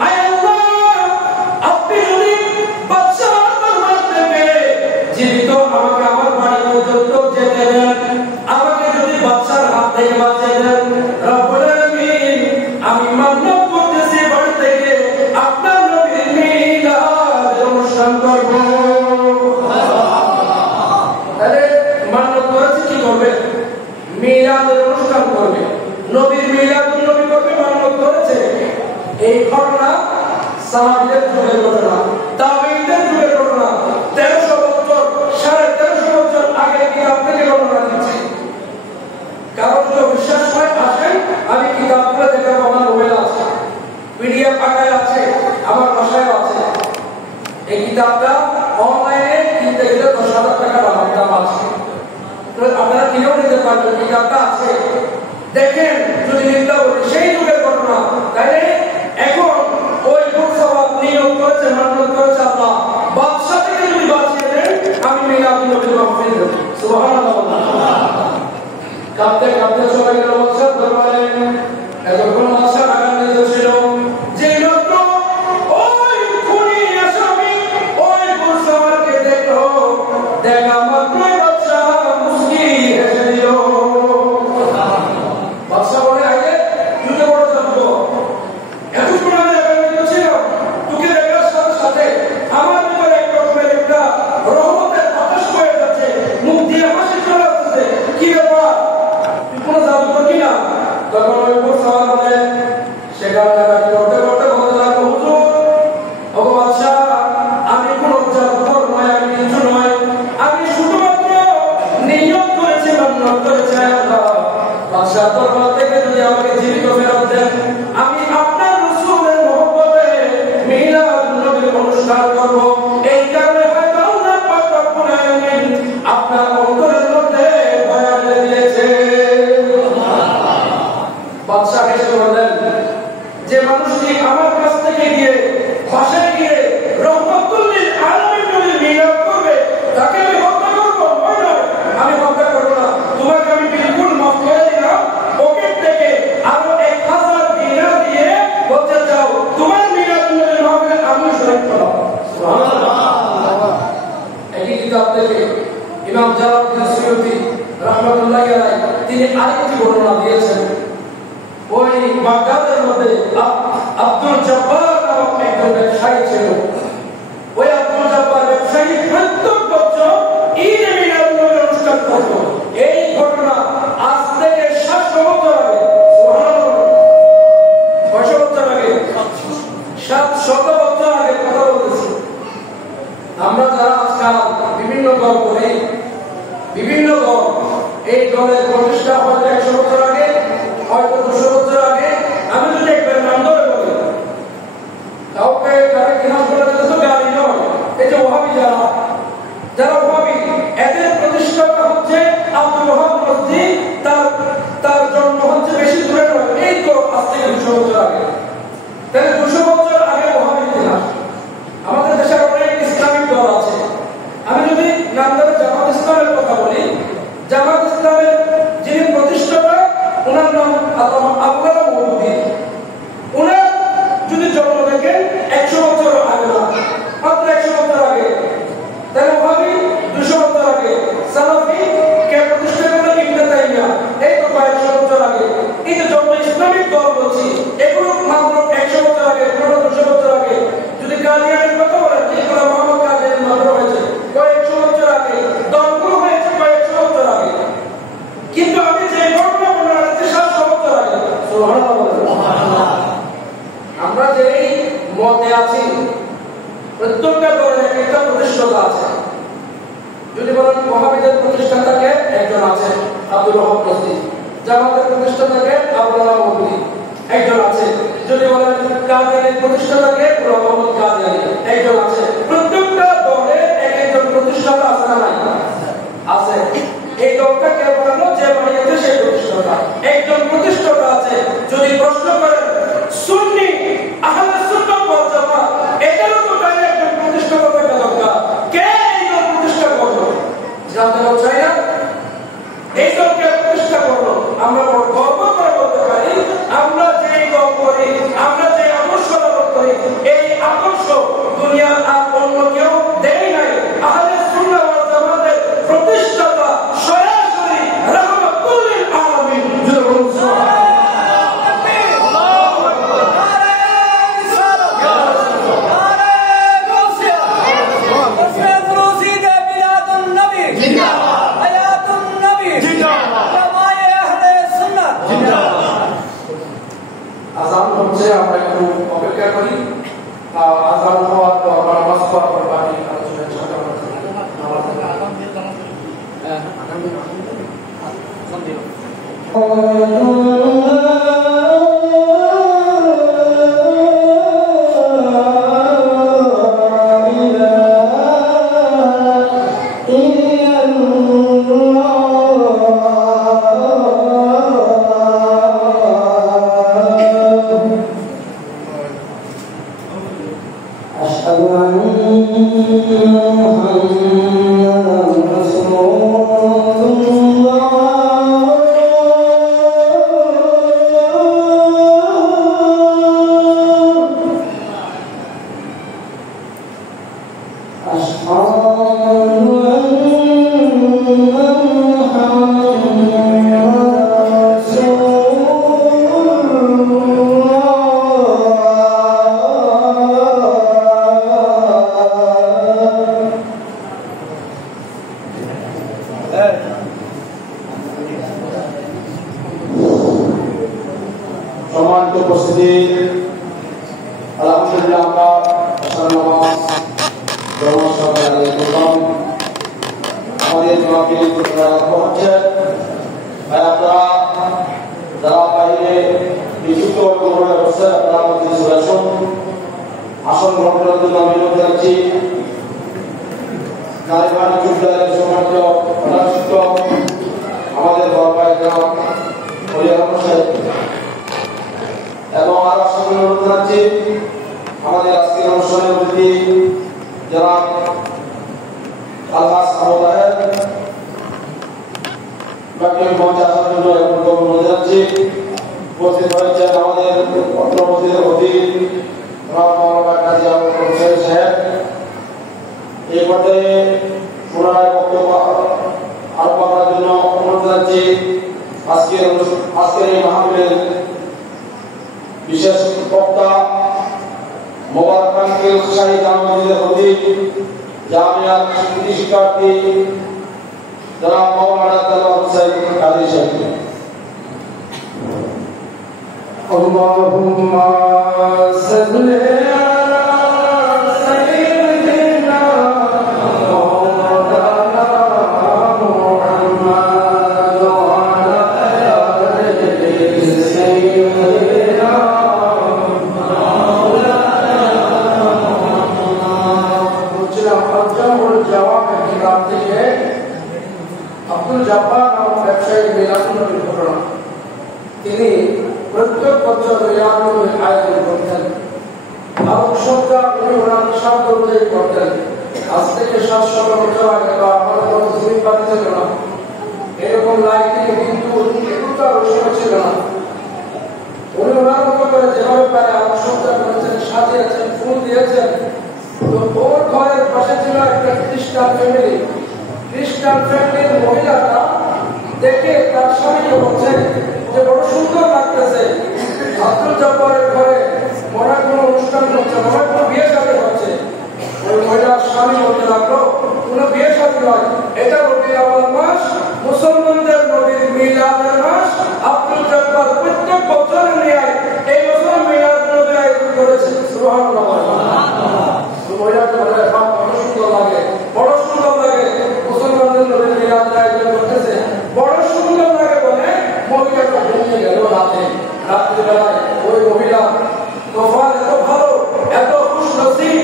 আয় আল্লাহ, আপনি যদি বাদশাহর দরবার থেকে জীবিত আমাকে আমার বাড়ি পর্যন্ত যেতে দেন, আমাকে যদি বাদশাহর হাত থেকে বাঁচিয়ে দেন, রব্বুল আলামিন, আমি মামলা করতেছি বাড়ি থেকে আপনার নবীর মিলাদ অনুষ্ঠান করব। তাহলে মান্য করেছে কি করবে? মিলাদের অনুষ্ঠান করবে, নবীর মিলাদুন নবী করবে, মান্য করেছে। এই ঘটনা সাহাবীদের যুগের ঘটনা, তাবেঈদের যুগের ঘটনা, 1300 বছর 1350 বছর আগে কিতাব থেকে ঘটনা দিচ্ছি। কারণ যদি বিশ্বাস হয় আসেন, আমি কিতাবগুলো দেখাবো, আমার মোবাইলে আছে, পিডিএফ আকারে আছে, আমার ভাষায় আছে। এই কিতাবটা অনলাইনে কিনতে গেলে 10,000 টাকা দাম আছে, আপনারা কিনেও নিতে পারবেন, কিতাবটা আছে। দেখেন যদি নিতে বলি সেই যুগের ঘটনা, তাইলে এখন ওই বুড়সাওয়াত নিয়োগ করেছে, মান্যত করেছে আল্লাহ, বাদশা থেকে যদি বাঁচিয়ে দেন, আমি মিলাদুন নবীর মাহফিল দেব। সুবহানাল্লাহ। কাঁপতে কাঁপতে চলে গেল বাদশার দরবারে। এতক্ষণ বাদশা ঢাকার নিতে ছিল, যেই মাত্র ওই খুনি আসামি ওই বুড়সাওয়াতকে দেখলো, দেখা মাত্র বাদশা মুস্কি হেসে দিল। বাদশা বলে, আগে তুই তো বড় জানবো, এতক্ষণ আমি ঢাকার নিতে ছিল, তোকে দেখার সাথে সাথে আমার ভিতরে এক রকমের একটা রহমতের বাতাস বয়ে যাচ্ছে, মুখ দিয়ে হাসি চলে আসছে, কি ব্যাপার, তুই কোনো জাদুকর কিনা? তখন ওই বুড়সাওয়াত বলে, সেখান থেকে করতে করতে বলতে লাগলো, হুজুর, ও বাদশা, আমি কোনো জাদুকর নয়, আমি কিছু নয়, আমি শুধুমাত্র নিয়ত করেছি, মান্যত করেছি আল্লাহ, বাদশার দরবার থেকে যদি আমাকে জীবিত ফেরত দেন, আমি আপনার রাসূলের মহব্বতে মিলাদুন নবীর অনুষ্ঠান করব। এই কারণে হয়তো আল্লাহ পাক রব্বুল আলামিন আপনার অন্তরের মধ্যে দয়া করে দিয়েছে। বাদশা হেসে বললেন, যে মানুষটি আমার কাছ থেকে গিয়ে ভাষায় গিয়ে রহমতুল লিল আলামিন নবীর মিলাদ করবে, তাকে আমি হত্যা করব? নয়, আমি হত্যা করব না, তোমাকে আমি বিলকুল মাফ করে দিলাম। পকেট থেকে আরো 1000 দিনার দিয়ে বলতে চাও তোমার মিলাদুন নবীর মাহফিলে আমি শরীক করব। সুবহানাল্লাহ। এই কিতাব থেকে ইমাম জালালউদ্দিন সুয়ুতী রাহমাতুল্লাহি আলাইহি তিনি আরেকটি বর্ণনা দিয়েছেন। ওই বাগদাদের মধ্যে আব্দুল জব্বার নামক একজন ব্যবসায়ী ছিল। ওই আব্দুল জব্বার ব্যবসায়ী প্রত্যেক বছর ঈদ মিলাদুন নবীর অনুষ্ঠান করত। এই ঘটনা আজ থেকে 700 বছর আগে, সুবহানাল্লাহ, 600 বছর আগে, 700 বছর আগে কথা বলতেছি। আমরা যারা আজকাল বিভিন্ন দল করি, বিভিন্ন দল, এই দলের প্রতিষ্ঠা হয়তো 100 বছর আগে, হয়তো 200 বছর আগে। আমি যদি একবার নাম ধরে বলি, কাউকে কারে কিনা বলে দিতে তো গালি নয়। এই যে ওহাবি যারা ওহাবি, এদের প্রতিষ্ঠাতা হচ্ছে জামাত ইসলামের যিনি প্রতিষ্ঠাতা ওনার নাম আল্লামা আবুল মওদুদী। ওনার যদি জন্ম দেখেন 100 বছর আগে না, মাত্র 100 বছর আগে, তাহলে ওয়াহাবি 200 বছর আগে, সালাফি কে প্রতিষ্ঠা করলেন ইবনে তাইমিয়া এই তো 100 বছর আগে। এই যে জন্ম ইসলামিক দল বলছি এগুলো মাত্র 100 বছর আগে, 200 বছর আগে। যদি কাদিয়ানের কথা বলেন এগুলো মোহাম্মদ কাদিয়ান মাত্র হয়েছে 100 বছর আগে, দলগুলো হয়েছে 100 বছর আগে। কিন্তু আমি যে ঘটনা মনে রাখছি 700 বছর আগে। সুবহানাল্লাহ। আমরা যে মতে আছি প্রত্যেকটা দলের একটা প্রতিষ্ঠাতা আছে। যদি বলেন ওয়াহাবিদের প্রতিষ্ঠাতাকে একজন আছে আব্দুল ওয়াহাব নসরি, জামাতের প্রতিষ্ঠাতাকে আবুল মওদুদী একজন আছে। যদি বলেন কাদিয়ানের প্রতিষ্ঠাতাকে গোলাম মোহাম্মদ কাদিয়ানী একজন আছে। প্রত্যেকটা দলে একজন প্রতিষ্ঠাতা আছে না নাই? আছে। এই দলটা কে বানালো? যে বানিয়েছে সেই প্রতিষ্ঠাতা। একজন প্রতিষ্ঠাতা আছে। যদি প্রশ্ন করেন সুন্নি আহলে সুন্নাত ওয়াল জামাত এটারও তো তাই একজন প্রতিষ্ঠাতা থাকা দরকার। কে এই দল প্রতিষ্ঠা করলো? জানতে চাই না? এই দলকে প্রতিষ্ঠা করলো। আমরা গর্ব করে বলতে পারি আমরা যে দল করি, আমরা যে আদর্শ লালন করি, এই আদর্শ দুনিয়ার আর অন্য কেউ দেয় নাই। আহলে সুন্নাত ওয়াল জামাতের প্রতিষ্ঠাতা সরাসরি রাহমাতুল লিল আলামিন আযান হচ্ছে। আমরা একটু অপেক্ষা করি। আযান হওয়ার পর নামাজ পড়ার পর বাকি আলোচনা সম্মানিত উপস্থিতি, আলহামদুলিল্লাহ আমরা নামাজ আমাদের হচ্ছে আপনারা যারা বাইরে নিযুক্ত ব্যবস্থা আপনারা আমাদের চলে আসুন। আসন গ্রহণ করার জন্য আমি অনুরোধ জানাচ্ছি নারীবাড়ি বিদ্যালয়ের সম্মানিত প্রধান শিক্ষক আমাদের এবং আরো আসন অনুরোধ জানাচ্ছি আমাদের আজকের অনুষ্ঠানের অতিথি যারা আলহাজ আবুদাহের মঞ্চে আসার জন্য অনুরোধ জানাচ্ছি। উপস্থিত হয়েছেন আমাদের পত্র মসজিদের অধীন সাহেব। এই পর্যায়ে পুনরায় বক্তব্য আরম্ভ করার জন্য অনুরোধ জানাচ্ছি আজকের এই মাহফিলের বিশেষ বক্তা মোবারক শাহী জামে মসজিদের অধীন জামিয়ার কৃতি শিক্ষার্থী যারা মাওলানা দেলোয়ার হোসেন কাদের সাহেব। আল্লাহুম্মা সাল্লি আব্দুল জব্বার নামক ব্যবসায়ী মিলাদুন্নবীর ঘটনা। তিনি প্রত্যেক বছর মিলাদুন্নবীর আয়োজন করতেন। আলোকসজ্জা উনি ওনার সাধ্য অনুযায়ী করতেন। আজ থেকে 700 বছর আগে বা আমাদের কোনো জমি পাতি ছিল না। লাইটিং বিদ্যুৎ এগুলো তো আর ওই সময় ছিল না। উনি ওনার মতো করে যেভাবে পারে আলোকসজ্জা করেছেন, সাজিয়েছেন, ফুল দিয়েছেন। তো ওর ঘরের পাশে ছিল একটা খ্রিস্টান ফ্যামিলি। খ্রিস্টান ফ্যামিলির মহিলাটা দেখে তার স্বামীকে বলছে যে বড় সুন্দর লাগতেছে, আব্দুল জব্বারের ঘরে মনে হয় কোনো অনুষ্ঠান হচ্ছে, মনে হয় কোনো বিয়ে শাদী হচ্ছে। ওই মহিলার স্বামী বলতে লাগলো কোনো বিয়ে শাদী নয়, এটা রবিউল আউয়াল মাস, মুসলমানদের নবীর মিলাদের মাস। আব্দুল জব্বার প্রত্যেক বছর নিয়ে এই বছর মিলাদ নবী আয়োজন করেছে। সুবহানাল্লাহ। মহিলাকে বলে বড় সুন্দর লাগে, বড় সুন্দর লাগে, মুসলমানদের নবীর মিলাদ আয়োজন করতেছে, বড় সুন্দর লাগে বলে মহিলাটা ঘুমিয়ে গেল রাত্রিবেলায়। ওই মহিলা কপাল এত ভালো, এত খুশনসিব,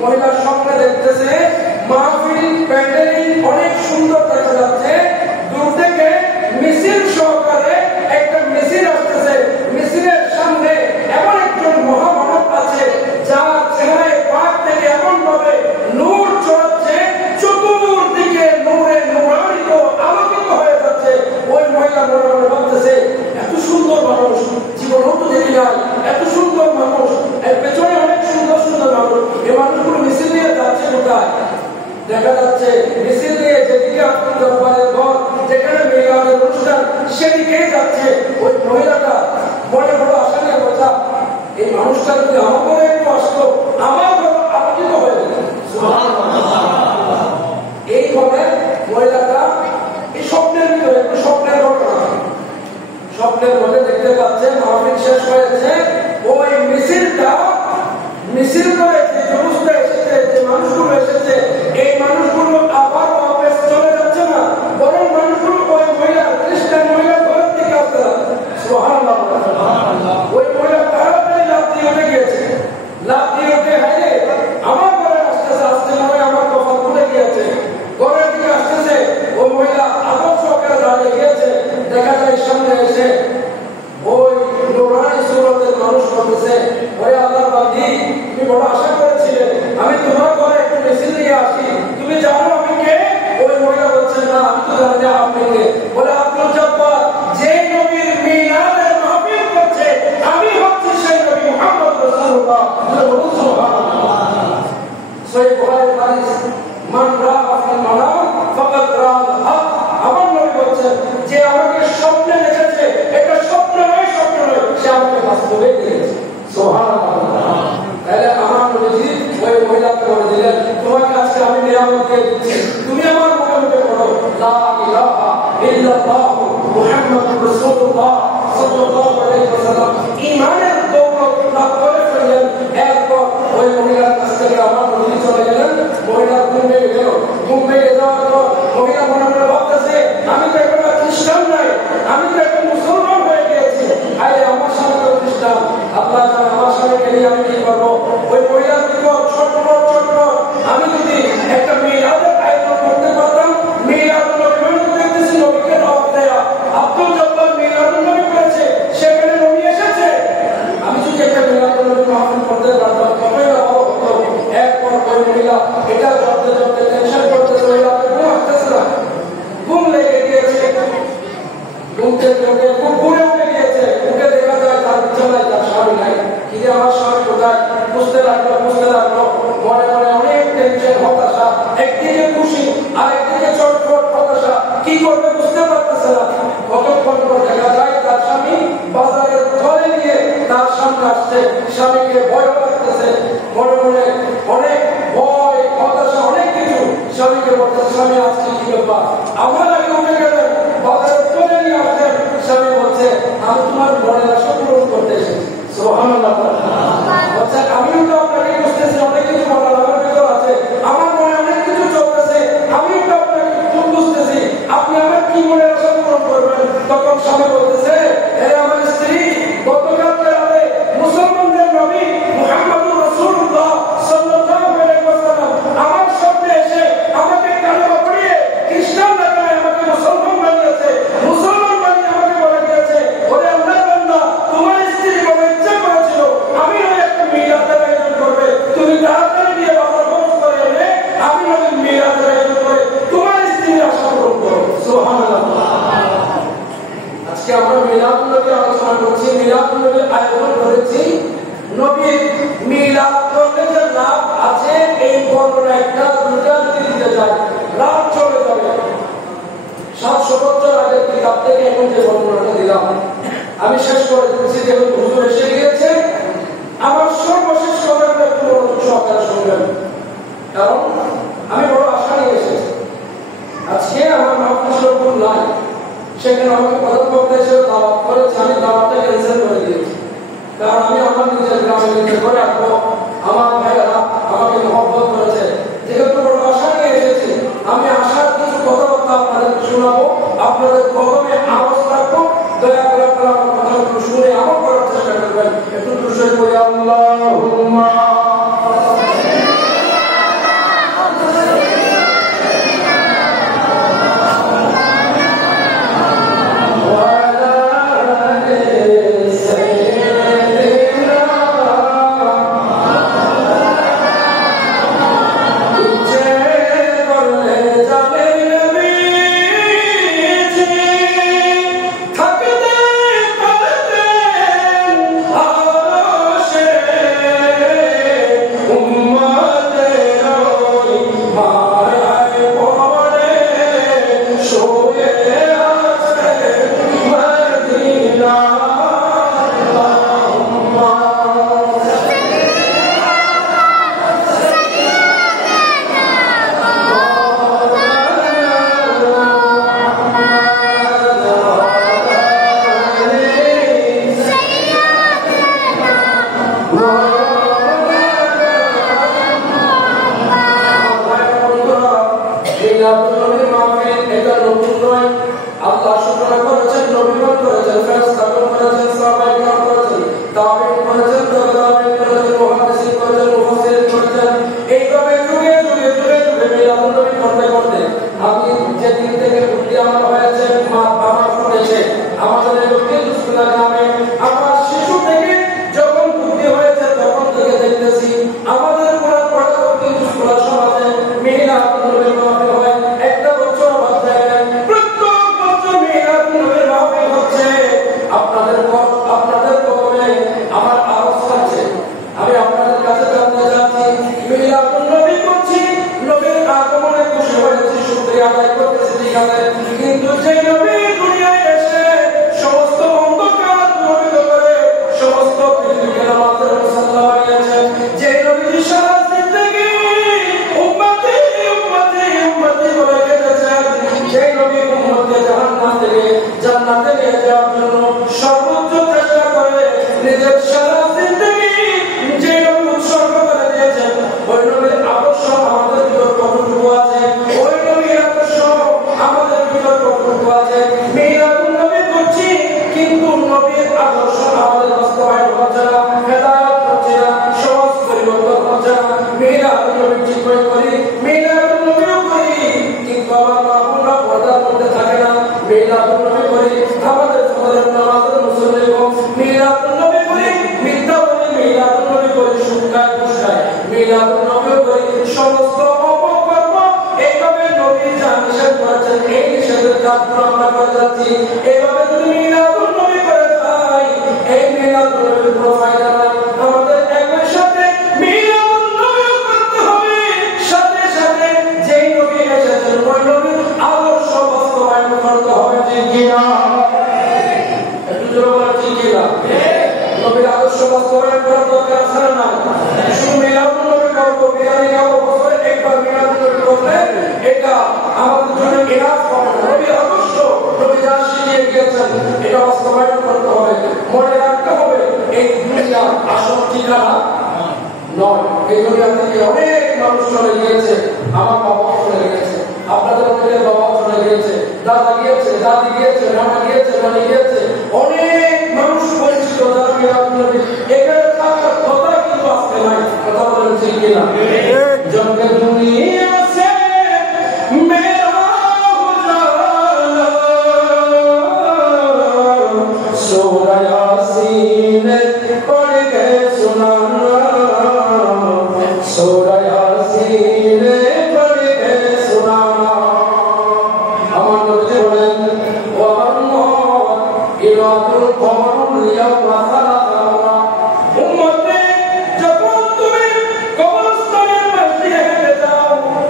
মহিলার স্বপ্নে দেখতেছে মাহফিল প্যান্ডেলিং অনেক সুন্দর দেখা যাচ্ছে। দূর থেকে মিছিল সহকারে একটা মিছিল আসতেছে, মিছিলের সামনে এমন একজন মহামানব আছে যার চেহারায় পাক থেকে এমন ভাবে নূর ছড়াচ্ছে, চতুর্দিকে নূরে নূরান্বিত আলোকিত হয়ে যাচ্ছে। ওই মহিলা মনে মনে ভাবতেছে এত সুন্দর মানুষ জীবনও তো দেখি নাই, এত সুন্দর মানুষ, এর পেছনে অনেক সুন্দর সুন্দর মানুষ, এই মানুষগুলো মিছিল নিয়ে যাচ্ছে কোথায়? দেখা যাচ্ছে মিছিল নিয়ে যেদিকে আব্দুল জব্বারের ঘর, যেখানে মিলাদের অনুষ্ঠান, সেদিকেই যাচ্ছে। ওই মহিলাটা মনে বড় আশা নিয়ে বলছে এই মানুষটা যদি আমার ঘরে একটু আসতো, আমার ঘর আলোকিত হয়ে যেত। এইভাবে মহিলাটা এই স্বপ্নের ভিতরে একটু স্বপ্নের ঘটনা, স্বপ্নের মধ্যে দেখতে পাচ্ছে মাহফিল শেষ হয়েছে, ওই মিছিল করে যে জুলুসটা এসেছে, যে মানুষগুলো এসেছে, এই মানুষগুলো আবার ওয়াপস চলে যাচ্ছে না, বরং মানুষগুলো ওই মহিলা খ্রিস্টান মহিলার ঘরের দিকে আসতে লাগছে। সুবহানাল্লাহ। ওই মহিলা তাড়াতাড়ি লাফ দিয়ে উঠে গিয়েছে, লাফ দিয়ে উঠে হাইরে আমার ঘরে আসতেছে, আসতে মনে আমার কপাল খুলে গিয়েছে, ঘরের দিকে আসতেছে। ওই মহিলা আদব সহকারে দাঁড়িয়ে গিয়েছে, দেখা যায় সামনে এসে ওই নুরানি সুরতের মানুষ বলতেছে ওরে আল্লাহর বান্দী, তুমি বড় আশা করেছিলে আমি তোমার ঘরে একটু মিছিল নিয়ে আসি, তুমি জানো আমি কে? ওই মহিলা বলছে না আমি তো জানি না আপনি কে। বলে আব্দুল জব্বার যে নবীর মিলাদের মাহফিল করছে আমি হচ্ছি সেই নবী মুহাম্মদ রাসূলুল্লাহ। সুবহানাল্লাহ। সহিহ বুখারীর হাদিস মান রাআ ফিল মানাম ফাকাদ রাআল হক। আমার নবী বলছেন যে আমাকে স্বপ্নে দেখেছে, এটা স্বপ্ন নয়, স্বপ্ন নয়, সে আমাকে বাস্তবে দেখেছে। সুবহানাল্লাহ। তাহলে আমার নবীজি ওই মহিলাকে বলে দিলেন তোমাকে আজকে আমি নিয়ামত দিয়ে দিচ্ছি, তুমি আমার মুখে মুখে পড়ো লা ইলাহা ইল্লাল্লাহ মুহাম্মাদুর রাসূলুল্লাহ সাল্লাল্লাহু আলাইহি ওয়াসাল্লাম। ঈমানের দৌলত লাভ করে ফেললেন। এরপর ওই মহিলার কাছ থেকে আমার নবী চলে গেলেন, মহিলা ঘুম ভেঙে গেল। ঘুম ভেঙে যাওয়ার পর মহিলা মনে মনে ভাবতেছে আমি তো এখন খ্রিস্টান নাই, আমি তো এখন মুসলমান হয়ে গিয়েছি, আরে আমার স্বামী তো খ্রিস্টান, আল্লাহ জানে আমার স্বামীকে নিয়ে আমি কি করবো। ওই মহিলার দিকে ছটফট আমি যদি একটা মিলাদের আয়োজন করতে পারতাম, মিলাদ নবী দেখতেছি নবীকে দাওয়াত দেয়া, আব্দুল জব্বার মিলাদ নবী করেছে, সেখানে নবী এসেছে, আমি যদি একটা মিলাদ নবী মাহফিল করতে পারতাম কতই না ভালো হতো। এরপর ওই মহিলা এটা জপতে জপতে টেনশন করতেছে, ওই রাতে ঘুম আসতেছে না, ঘুম লেগে গিয়েছে, ঘুম থেকে উঠে খুব ঘুরে উঠে গিয়েছে, উঠে দেখা যায় তার বিছানায় তার স্বামী নাই। কি যে আমার স্বামী কোথায়? বুঝতে লাগলো মনে মনে অনেক টেনশন, হতাশা, একদিকে খুশি আর একদিকে চটপট হতাশা, কি করবে বুঝতে পারতেছে না। কতক্ষণ পর দেখা যায় তার স্বামী বাজারের ধরে নিয়ে তার সামনে আসছে, স্বামীকে ভয় লাগতেছে, মনে মনে অনেক ভয় হতাশা অনেক কিছু। স্বামীকে বলতেছে স্বামী আজকে কি ব্যাপার, আমার আগে উঠে গেলেন, বাজারের ধরে নিয়ে আসছেন। স্বামী বলছে আমি তোমার মনের আশা পূরণ করতে এসেছি। সুবহানাল্লাহ। আচ্ছা আমিও তো আপনাকে বুঝতেছি অনেক কিছু বলার আমার ভিতর আছে, আমার মনে অনেক কিছু চলতেছে, আমিও তো আপনাকে খুব বুঝতেছি, আপনি আমার কি মনের আশা পূরণ করবেন? তখন স্বামী বলতেছে হে আমার স্ত্রী, গতকালকে রাতে মুসলমানদের নবী মুহাম্মদুর রাসূলুল্লাহ সাল্লাল্লাহু আলাইহি ওয়াসাল্লাম আমার স্বপ্নে এসে আমাকে কালেমা পড়িয়ে খ্রিস্টান বানায় আমাকে মুসলমান বানিয়েছে, মুসলমান বানিয়ে আমাকে বলে দিয়েছে ওরে আল্লাহর বান্দা তোমার স্ত্রী বড় ইচ্ছা করেছিল আমি ওই একটা মিলাদের আয়োজন করবে, তুমি তাড়াতাড়ি দিয়ে বাবার খরচ করে এনে আমি ওই মিলাদের আয়োজন করে তোমার স্ত্রীর আশা পূরণ করো। সুবহানাল্লাহ। যায়, রাত চলে যাবে। 700 বছর আগের কিতাব থেকে এখন যে বর্ণনাটা দিলাম আমি শেষ করে দিচ্ছি, যেহেতু হুজুর এসে গিয়েছে। আমার সর্বশেষ কথাটা একটু মনোযোগ সহকারে শুনবেন, কারণ আমি বড় আশা নিয়ে এসেছি। আজকে আমার মাহফিল নাই, সেখানে আমাকে প্রধান বক্তা হিসেবে দাওয়াত করেছে, আমি দাওয়াতটা ক্যান্সেল করে দিয়েছি। কারণ আমি আমার নিজের গ্রামে নিজে করে রাখবো, আমার ভাইয়েরা আমাকে মহব্বত করেছে, যেহেতু বড় আশা নিয়ে এসেছি। আমি আশার কিছু কথাবার্তা আপনাদের শোনাবো, আপনাদের কদমে আওয়াজ রাখবো। দয়া করে আপনারা আমার কথাগুলো শুনে আমল করার চেষ্টা করবেন। একটু দুরূদ পড়ি, আল্লাহুম্মা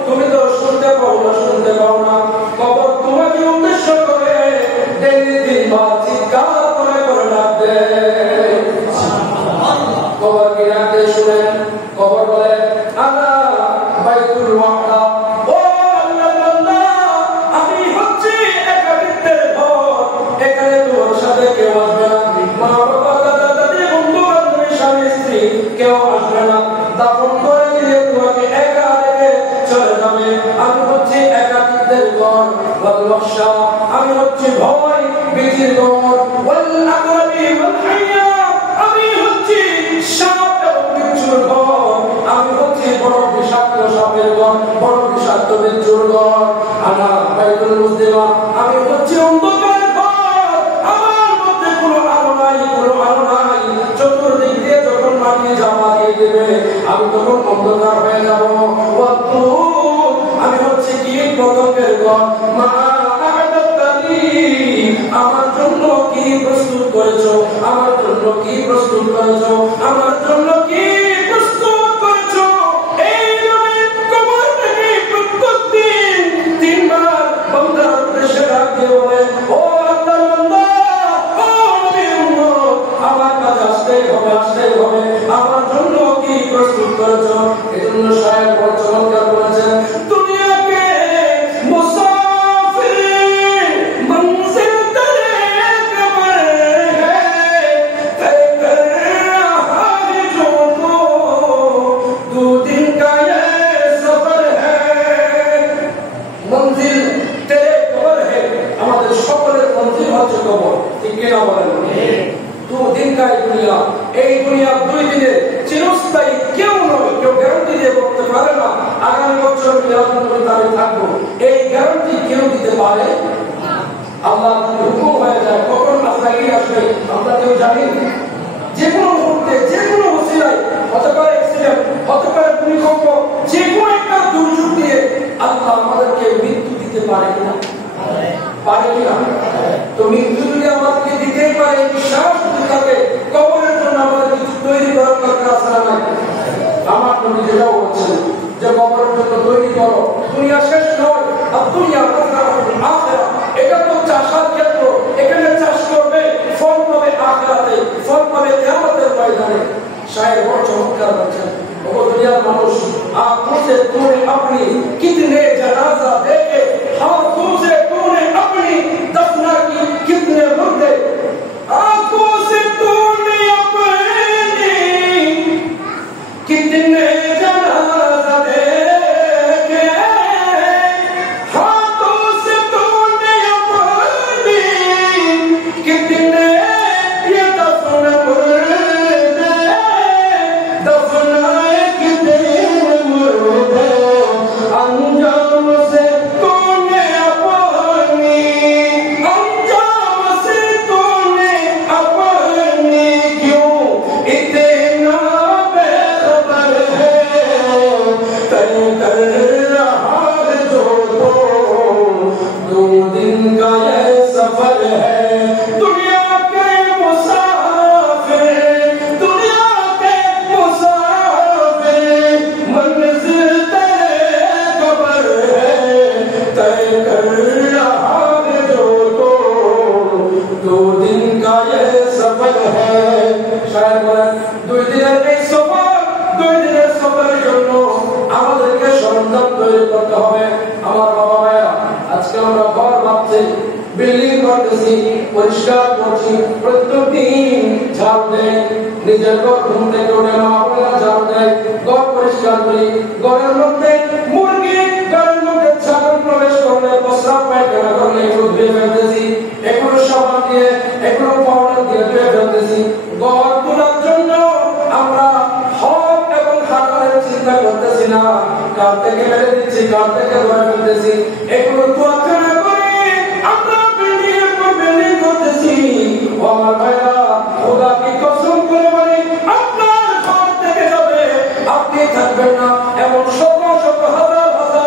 তুমি মুসিবত চিৎকার করে করে ডাকবে কবর কি ডাকতে শুনেন কবর বলে আনা বাইতুল ওয়াহদা ও আল্লাহ বান্দা আমি হচ্ছি একাকিত্বের ঘর এখানে তোর সাথে কেউ আসবে না মা বাবা দাদা দাদি বন্ধু বান্ধব স্বামী স্ত্রী কেউ আসবে না দাফন করে দিয়ে তোমাকে একা রেখে চলে যাবে আমি হচ্ছি একাকিত্বের ঘর ওয়াল ওয়াহশা আমি হচ্ছি ভয় ভীতির ঘর ওয়াল আকরাবি ওয়াল হাইয়া আমি হচ্ছি সাপ এবং বিচ্ছুর ঘর আমি হচ্ছি বড় বিষাক্ত সাপের ঘর বড় বিষাক্ত বিচ্ছুর ঘর আনা বাইতুল মুসলিমা আমি হচ্ছি অন্ধকার ঘর আমার মধ্যে কোনো আলো নাই চতুর্দিক দিয়ে যখন মাটি জামা দিয়ে দেবে আমি তখন অন্ধকার হয়ে যাব আমি হচ্ছে কি পতঙ্গের ঘর মা আমার জন্য কি প্রস্তুত করেছো আমার জন্য কি প্রস্তুত করেছো আমার জন্য কি প্রস্তুত করেছো এই নবী কবর থেকে প্রত্যেকদিন তিনবার বান্দার উদ্দেশ্যে ডাক দিয়ে বলে ও আল্লাহর বান্দা ও নবীর উম্মত আমার কাছে আসতেই হবে আমার জন্য কি প্রস্তুত করেছো এজন্য শায়ের বড় চমৎকার বলেছেন দুনিয়াকে এই দুনিয়া 2 দিনে চিরস্থায়ী কেউ নয় কেউ গ্যারান্টি দিয়ে বলতে পারে না আগামী বছর আমি থাকবো এই গ্যারান্টি কেউ দিতে পারে আল্লাহ হুকুম হয়ে যায় কখন আজরাইল আসবে আমরা কেউ জানি যে কোনো মুহূর্তে যে কোনো ওসিলায় হতে পারে অ্যাক্সিডেন্ট হতে পারে ভূমিকম্প যে কোনো একটা দুর্যোগ দিয়ে আল্লাহ আমাদেরকে মৃত্যু দিতে পারে কিনা পারে কিনা তো মৃত্যু যদি আমাদেরকে দিতেই পারে বিশ্বাস যদি থাকে কবরের জন্য আমাদের কিছু তৈরি করার দরকার আছে না নাই আমার নবী যেটা বলছেন যে কবরের জন্য তৈরি করো দুনিয়া শেষ নয় আর দুনিয়া আখিরা এটা তো চাষার ক্ষেত্র এখানে চাষ করবে ফল পাবে আখিরাতে ফল পাবে কিয়ামতের ময়দানে শায়ের বড় চমৎকার বলছেন ও দুনিয়ার মানুষ आंखों से तूने अपनी कितने जनाजा देखे हाथों से तूने अपनी दफना की कितने मुर्दे आंखों से तूने अपनी कितने जनाजा देखे हाथों से तूने अपनी कितने ये दफन मुर्दे दफनाए कितने मुर्दे अंजाम से तूने अपनी अंजाम से तूने अपनी क्यों इतना बेखबर है तय कर रहा है जो तो 2 दिन का ये सफर है दुनिया के मुसाफिर दुनिया के मुसाफिर मंजिल तेरे खबर है तय कर रहा है जो तो 2 दिन का ये सफर है शायद বলেন 2 দিনের এই সফর 2 দিনের সফরের জন্য আমাদেরকে সরঞ্জাম তৈরি করতে হবে আমার বাবা ভাইয়া আজকে আমরা ঘর ভাবছি বিল্ডিং করতেছি পরিষ্কার করছি প্রত্যেকদিন ঝাড়ু দেয় নিজের ঘর ঘুম থেকে উঠে মা বাবা ঝাড়ু দেয় ঘর পরিষ্কার করি ঘরের মধ্যে মুরগি ঘরের মধ্যে ছাগল প্রবেশ করলে প্রস্রাব পায়খানা করলে এগুলো ধুয়ে ফেলতেছি এগুলো সাবান দিয়ে এগুলো পাউডার দিয়ে ধুয়ে ফেলতেছি ঘর তোলার জন্য আমরা হক এবং হালালের চিন্তা করতেছি না কার থেকে মেরে দিচ্ছি কার থেকে ধরে ফেলতেছি এগুলো তোয়াক্কা না করে আমরা বিল্ডিং এর পর বিল্ডিং করতেছি ও আমার ভাইরা খোদা কি কসম করে বলি আপনার ঘর থেকে যাবে আপনি থাকবেন না এমন শত শত হাজার হাজার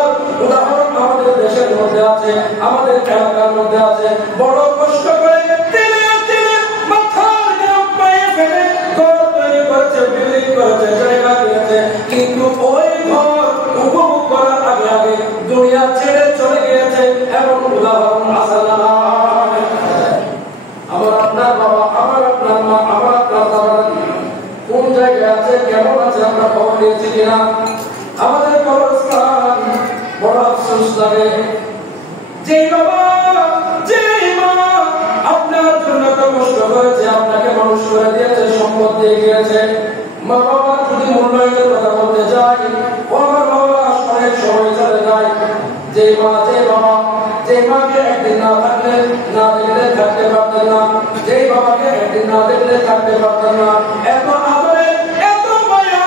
দিলে থাকতে পারতেন না, যেই বাবাকে একদিন না দেখলে থাকতে পারতেন না। এত আদরে, এত মায়া,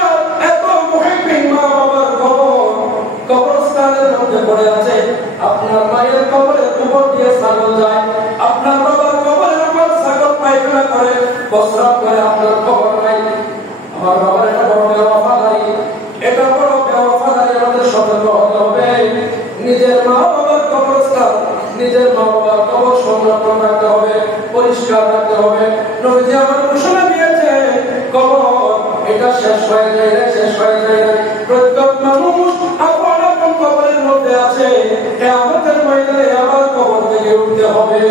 এত মুহিব্বিন মা বাবার কবরস্থানের মধ্যে পড়ে আছে। আপনার মায়ের কবরের উপর দিয়ে ছাগল যায়, আপনার বাবার কবরের উপর ছাগল পায়খানা করে, প্রস্রাব করে, আপনার খবর নাই। আমার বাবার এটা বড় বেওয়াফাদারি, এটা বড় বেওয়াফাদারি। আমাদের সতর্ক হতে হবে। নিজের মা বাবার কবরস্থান, নিজের মা বাবার কবর সংরক্ষণ রাখতে হবে, পরিষ্কার রাখতে হবে। নবীজি আমার ঘোষণা দিয়েছে, কবর এটা শেষ হয়ে যায় না, শেষ হয়ে যায় না। প্রত্যেক মানুষ আপন আপন কবরের মধ্যে আছে। কিয়ামতের ময়দানে আবার কবর থেকে উঠতে হবে।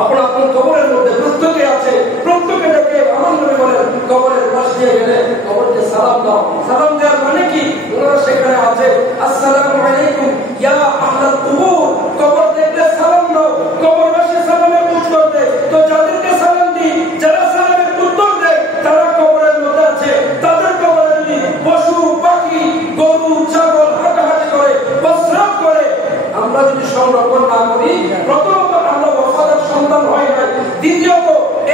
আপন আপন কবরের মধ্যে প্রত্যেকে আছে, প্রত্যেকে ডেকে আমার নবী বলেন, কবরের পাশ দিয়ে গেলে কবরকে সালাম দাও। সালাম দেওয়ার মানে কি? ওনারা সেখানে আছে, আসসালামু আলাইকুম ইয়া আহলাল কুবুর। কবর দেখলে সালাম দাও। কবরবাসী সালামের উত্তর দেয়। তো যাদেরকে সালাম দিই, যারা সালামের উত্তর দেয়, তারা কবরের মধ্যে আছে। তাদের কবরে যদি পশু পাখি, গরু ছাগল হাঁটাহাঁটি করে, প্রস্রাব করে, আমরা যদি সংরক্ষণ না করি, প্রথমত আমরা ওয়াফাদার সন্তান হয় নাই, দ্বিতীয়ত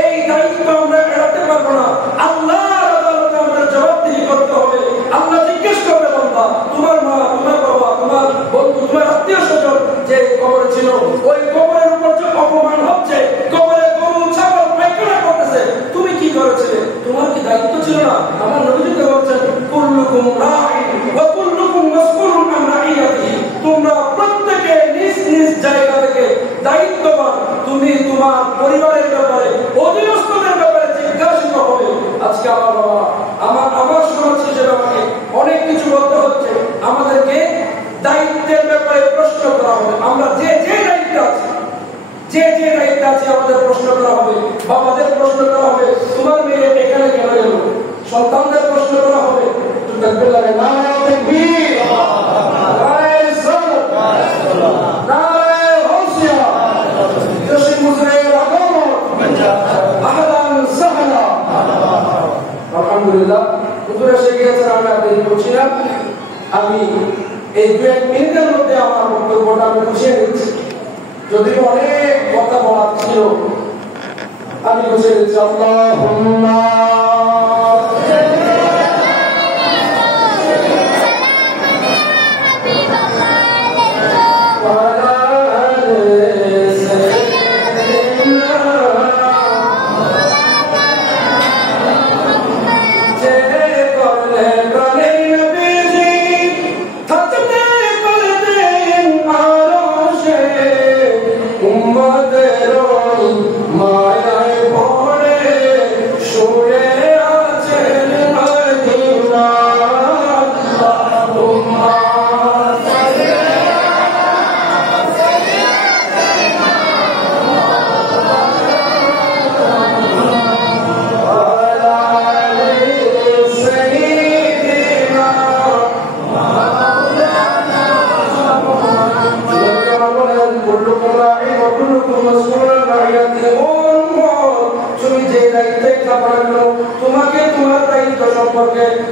এই দায়িত্ব আমরা এড়াতে পারবো না। আল্লাহর আদালতে আমাদের জবাবদিহি করতে হবে। আল্লাহ জিজ্ঞেস করবে, বান্দা, তোমার মা, তোমার বাবা, তোমার বন্ধু, তোমার আত্মীয় স্বজন যে কবরে ছিল, ওই কবরের উপর যে অপমান হচ্ছে, কবরে গরু ছাগল পায়খানা করতেছে, তুমি কি করেছিলে? তোমার কি দায়িত্ব ছিল না? আমার নবী তো বলছেন, কুল্লুকুম রাঈন ওয়া কুল্লুকুম মাসউলুন আন রাঈয়াতিহি। তোমরা প্রত্যেকে নিজ নিজ জায়গা থেকে দায়িত্ববান। তুমি তোমার পরিবারের ব্যাপারে, অধীনস্থদের ব্যাপারে জিজ্ঞাসিত হবে। আজকে আমার বাবা, আমার সমাজ হিসেবে আমাকে অনেক কিছু বলতে হচ্ছে। আমাদেরকে দায়িত্বের ব্যাপারে প্রশ্ন করা হবে। আমরা যে যে দায়িত্বে আছি, যে যে দায়িত্বে আছি, আমাদের প্রশ্ন করা হবে। বাবাদের প্রশ্ন করা হবে, তোমার মেয়ে এখানে কেন গেল? সন্তানদের প্রশ্ন করা হবে। তাকবীর লাগে, নারে তাকবীর, নারে সালাত, নারে গাউসিয়া, জোশে মুজরির আগমন, আহলান সাহলা। আলহামদুলিল্লাহ, হুজুর এসে গিয়েছেন, আমি আর দেরি করছি না। আমি এই 2-1 মিনিটের মধ্যে আমার বক্তব্যটা আমি গুছিয়ে নিচ্ছি। যদিও অনেক কথা বলার ছিল, আমি গুছিয়ে নিচ্ছি। আল্লাহুম্মা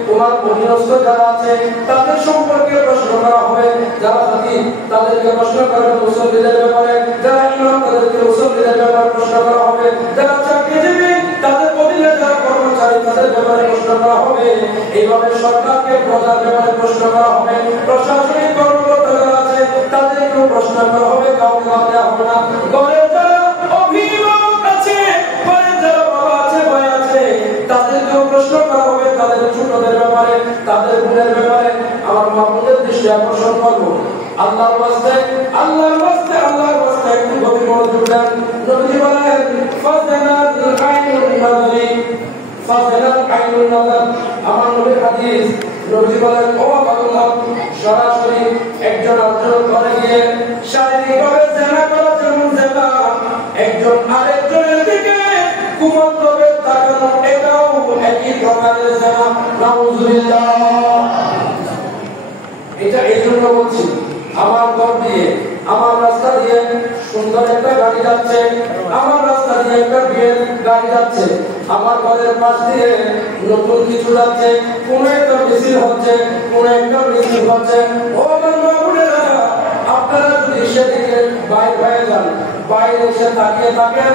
তোমার অধীনস্থ যারা আছে তাদের সম্পর্কে প্রশ্ন করা হবে। যারা সাথী তাদেরকে প্রশ্ন করা হবে। মুসল্লিদের ব্যাপারে, যারা ইমাম তাদেরকে মুসল্লিদের ব্যাপারে প্রশ্ন করা হবে। যারা চাকরিজীবী তাদের অধীনে যারা কর্মচারী তাদের ব্যাপারে প্রশ্ন করা হবে। এইভাবে সরকারকে প্রজার ব্যাপারে প্রশ্ন করা হবে। প্রশাসনিক কর্মকর্তা যারা আছে তাদেরকেও প্রশ্ন করা হবে। কাউকে বাদ দেওয়া হবে না। ঘরের যারা অভিভাবক আছে, ঘরের যারা বাবা আছে, ভাই আছে, তাদেরকেও প্রশ্ন করা হবে। তাদের ছোটদের ব্যাপারে, তাদের গুণের ব্যাপারে। আমার মাহবুবের দৃষ্টি আকর্ষণ করবো। আল্লাহর ওয়াস্তে, আল্লাহর ওয়াস্তে, আল্লাহর ওয়াস্তে একটু গভীর মনোযোগ দেন। নবী বলেন, ফাযনাতুল আইনুন নাযরি, ফাযনাতুল আইনুন নাযর। আমার নবীর হাদিস, নবী বলেন, ও আল্লাহ, সরাসরি একজন আরেকজনের ঘরে গিয়ে শারীরিকভাবে জিনা করা যেমন জিনা, একজন আরেকজনের দিকে কুমতভাবে তাকানো এটাও একই প্রকারের জিনা। নাউযুবিল্লাহ। এটা এই জন্য বলছি, আমার ঘর দিয়ে, আমার রাস্তা দিয়ে সুন্দর একটা গাড়ি যাচ্ছে, আমার রাস্তা দিয়ে একটা বিয়ের গাড়ি যাচ্ছে, আমার ঘরের পাশ দিয়ে নতুন কিছু যাচ্ছে, কোন একটা মিছিল হচ্ছে, কোন একটা মিছিল হচ্ছে। ও আমার মা বোনেরা, আপনারা যদি সেদিকে বাইরে হয়ে যান, বাইরে এসে তাকিয়ে থাকেন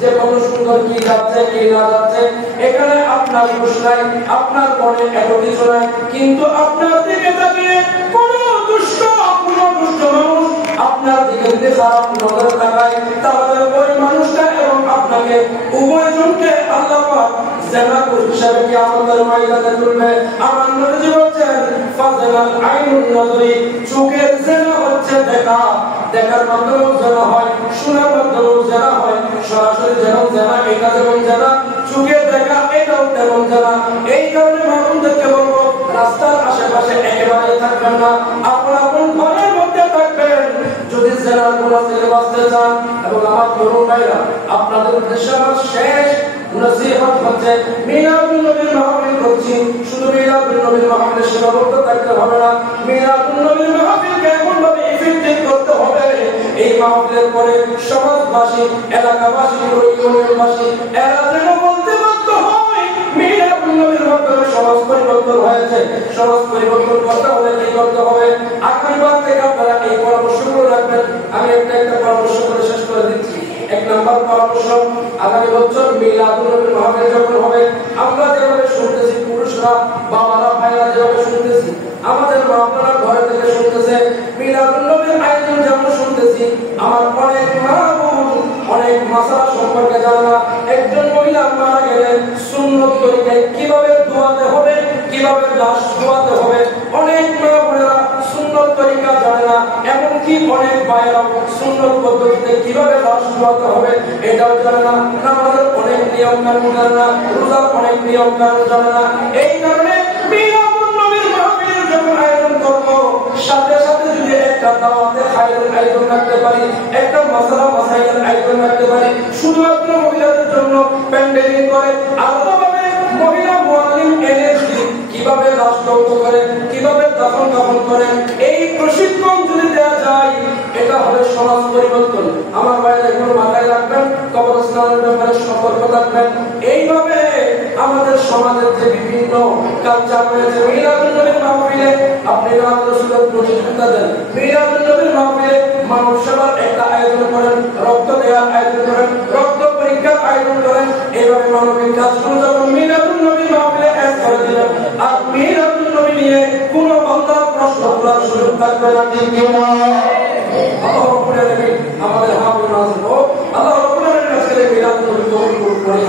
যে কত সুন্দর কি যাচ্ছে কি না যাচ্ছে। এখানে আপনার দোষ নাই, আপনার মনে এত কিছু নাই, কিন্তু আপনার দিকে তাকিয়ে কোনো দুষ্ট মানুষ আপনার দিকে যদি খারাপ নজরে তাকায়, তাহলে ওই মানুষটা এবং আপনাকে উভয়জনকে আল্লাহ পাক জান্নাতুল হিসাবে কিয়ামতের ময়দানে তুলবে। আমার নবী বলেন ফাজালাল আইনুন নজরি, চোখের জিনা হচ্ছে দেখা, দেখার মাধ্যমেও জিনা হয়, শোনার মাধ্যমেও জিনা হয়, সরাসরি যেমন জিনা এটা যেমন জিনা, চোখে দেখা এটাও তেমন জিনা। এই কারণে মানুষদেরকে বলবো রাস্তার আশেপাশে একেবারে থাকবেন না, আপন আপন ঘরের মধ্যে থাকবেন যদি জিনার গুনাহ থেকে বাঁচতে চান। এবং আমার তরুণ ভাইরা, আপনাদের উদ্দেশ্যে আমার শেষ নসিহত হচ্ছে মিলাদুন নবীর মাহফিল করছি, শুধু মিলাদুন নবীর মাহফিলে সীমাবদ্ধ থাকতে হবে না, মিলাদুন নবীর মাহফিলকে এমন ভাবে ইফেক্টিভ করতে হবে এই মাহফিলের পরে সমাজবাসী, এলাকাবাসী, ইউনিয়নবাসী এরা যেন বলতে বাধ্য হয় মিলাদুন নবীর মাধ্যমে সমাজ পরিবর্তন হয়েছে। সমাজ পরিবর্তন করতে হলে কি করতে হবে? আগামীবার থেকে আপনারা এই পরামর্শগুলো রাখবেন। আমি একটা পরামর্শ করে শেষ করে দিচ্ছি। এক নম্বর পরামর্শ, আগামী বছর মিলাদুন নবীর মাহফিল যখন হবে, আমরা যেভাবে শুনতেছি, পুরুষরা, বাবারা, ভাইরা যেভাবে শুনতেছি, আমাদের মা-বোনেরা ঘরে থেকে শুনতেছে, মিলাদুন নবীর আয়োজন যেমন শুনতেছি, আমার অনেক মা-বোন অনেক মাসালা সম্পর্কে জানে না। একজন মহিলা মারা গেলে সুন্নত তরিকায় কিভাবে দোয়াতে হবে, কিভাবে লাশ দোয়াতে হবে, অনেক মা-বোনেরা সুন্নত তরিকা জানে না। এমনকি অনেক ভাইয়েরাও সুন্নত পদ্ধতিতে কিভাবে লাশ দোয়াতে হবে এটাও জানে না। নামাজের অনেক নিয়ম কানুন জানে না, রোজার অনেক নিয়ম কানুন জানে না। এই কারণে মিলাদুন নবীর মাহফিলের যখন আয়োজন করব, সাথে সাথে যদি একটা দাওয়াতের আয়োজন রাখতে পারি, একটা মাসালা মাসাইলের আয়োজন রাখতে পারি, শুধুমাত্র মহিলাদের জন্য প্যান্ডেলিং করে আলাদাভাবে মহিলা মুআল্লিম এনে কিভাবে লাশ দগ্ধ করে, কিভাবে দাফন কাফন করে, এই প্রশিক্ষণ যদি দেওয়া যায়, এটা হবে সমাজ পরিবর্তন। আমার ভাইরা এগুলো মাথায় রাখবেন, কবরস্থানের ব্যাপারে সতর্ক থাকবেন। এইভাবে আমাদের সমাজের যে বিভিন্ন কালচার রয়েছে, মিলাদুন নবীর মাহফিলে আপনি রাসূলের প্রতিযোগিতা দেন, মিলাদুন নবীর মাহফিলে মানব সেবার একটা আয়োজন করেন, রক্ত দেওয়ার আয়োজন করেন, রক্ত পরীক্ষার আয়োজন করেন। এইভাবে মানবিক কাজগুলো যখন মিলাদুন নবীর মাহফিলে অ্যাড করে দিলেন, আর মিলাদুন নবী নিয়ে কোনো বান্দা প্রশ্ন করার সুযোগ থাকবে না। ঠিক কিনা? আল্লাহ রাব্বুল আলামিন আমাদের হাফেজ নাজির হোক। আল্লাহ রাব্বুল আলামিন আজকে মিলাদুন নবী কবুল করুন।